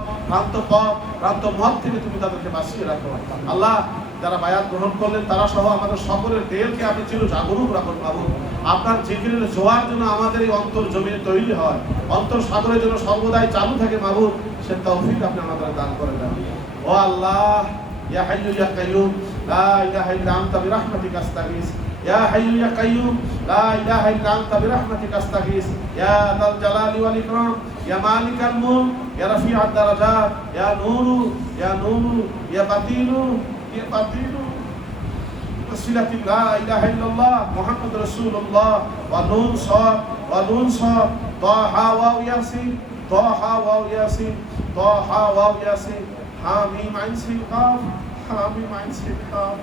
ভ্রান্ত মত থেকে তুমি তাদেরকে বাঁচিয়ে রাখো আল্লাহ। যারা বায়াত গ্রহণ করলেন তারা সহ আমাদের সকলের দেহকে আপনি চির জাগরুক রাখুন মাবুদ। আপনার জিকিরের জোয়ার যেন আমাদের এই অন্তর জমিনে তৈরি হয়, অন্তর সাগরের জন্য সর্বদাই চালু থাকে মাবুদ, সে তৌফিক আপনি আমাদের দান করে দেন ও আল্লাহ। ইয়া হাইয়্যু ইয়া কাইয়্যুম লা ইলাহা ইল্লা আনতা বিরহমাতিকা আস্তাগীস, ইয়া হাইয়্যু ইয়া কাইয়্যুম লা ইলাহা ইল্লা আনতা বিরহমাতিকা আস্তাগীস, ইয়া যাল জালালি ওয়াল ইকরাম, ইয়া মালিকাল মুলক, ইয়া রাফিআদ দারাজাত, ইয়া নূরু, ইয়া নূরু, ইয়া বাতিনু, ইয়া বাতিনু ওয়াসিলাতি লা ইলাহা ইল্লাল্লাহ মুহাম্মাদুর রাসূলুল্লাহ ওয়া নুন সাদ ওয়া নুন সাদ তাহা ওয়া ইয়াসিন, তাহা ওয়া ইয়াসিন, তাহা ওয়া ইয়াসিন, হামিম আইন সিন কাফ, হামিম আইন সিন কাফ।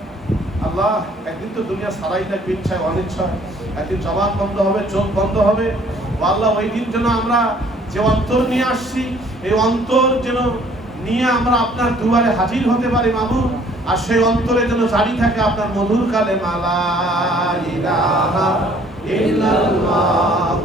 আল্লাহ একদিন তো দুনিয়া সারাই থাকবে, ইচ্ছায় অনিচ্ছায় একদিন জবান বন্ধ হবে, চোখ বন্ধ হবে ও আল্লাহ। ওই দিন যেন আমরা যে অন্তর নিয়ে আসছি এই অন্তর যেন নিয়ে আমরা আপনার দুয়ারে হাজির হতে পারি মাবুদ। আর সেই অন্তরে যেন জারি থাকে আপনার মধুর কালেমা লা ইলাহা ইল্লাল্লাহ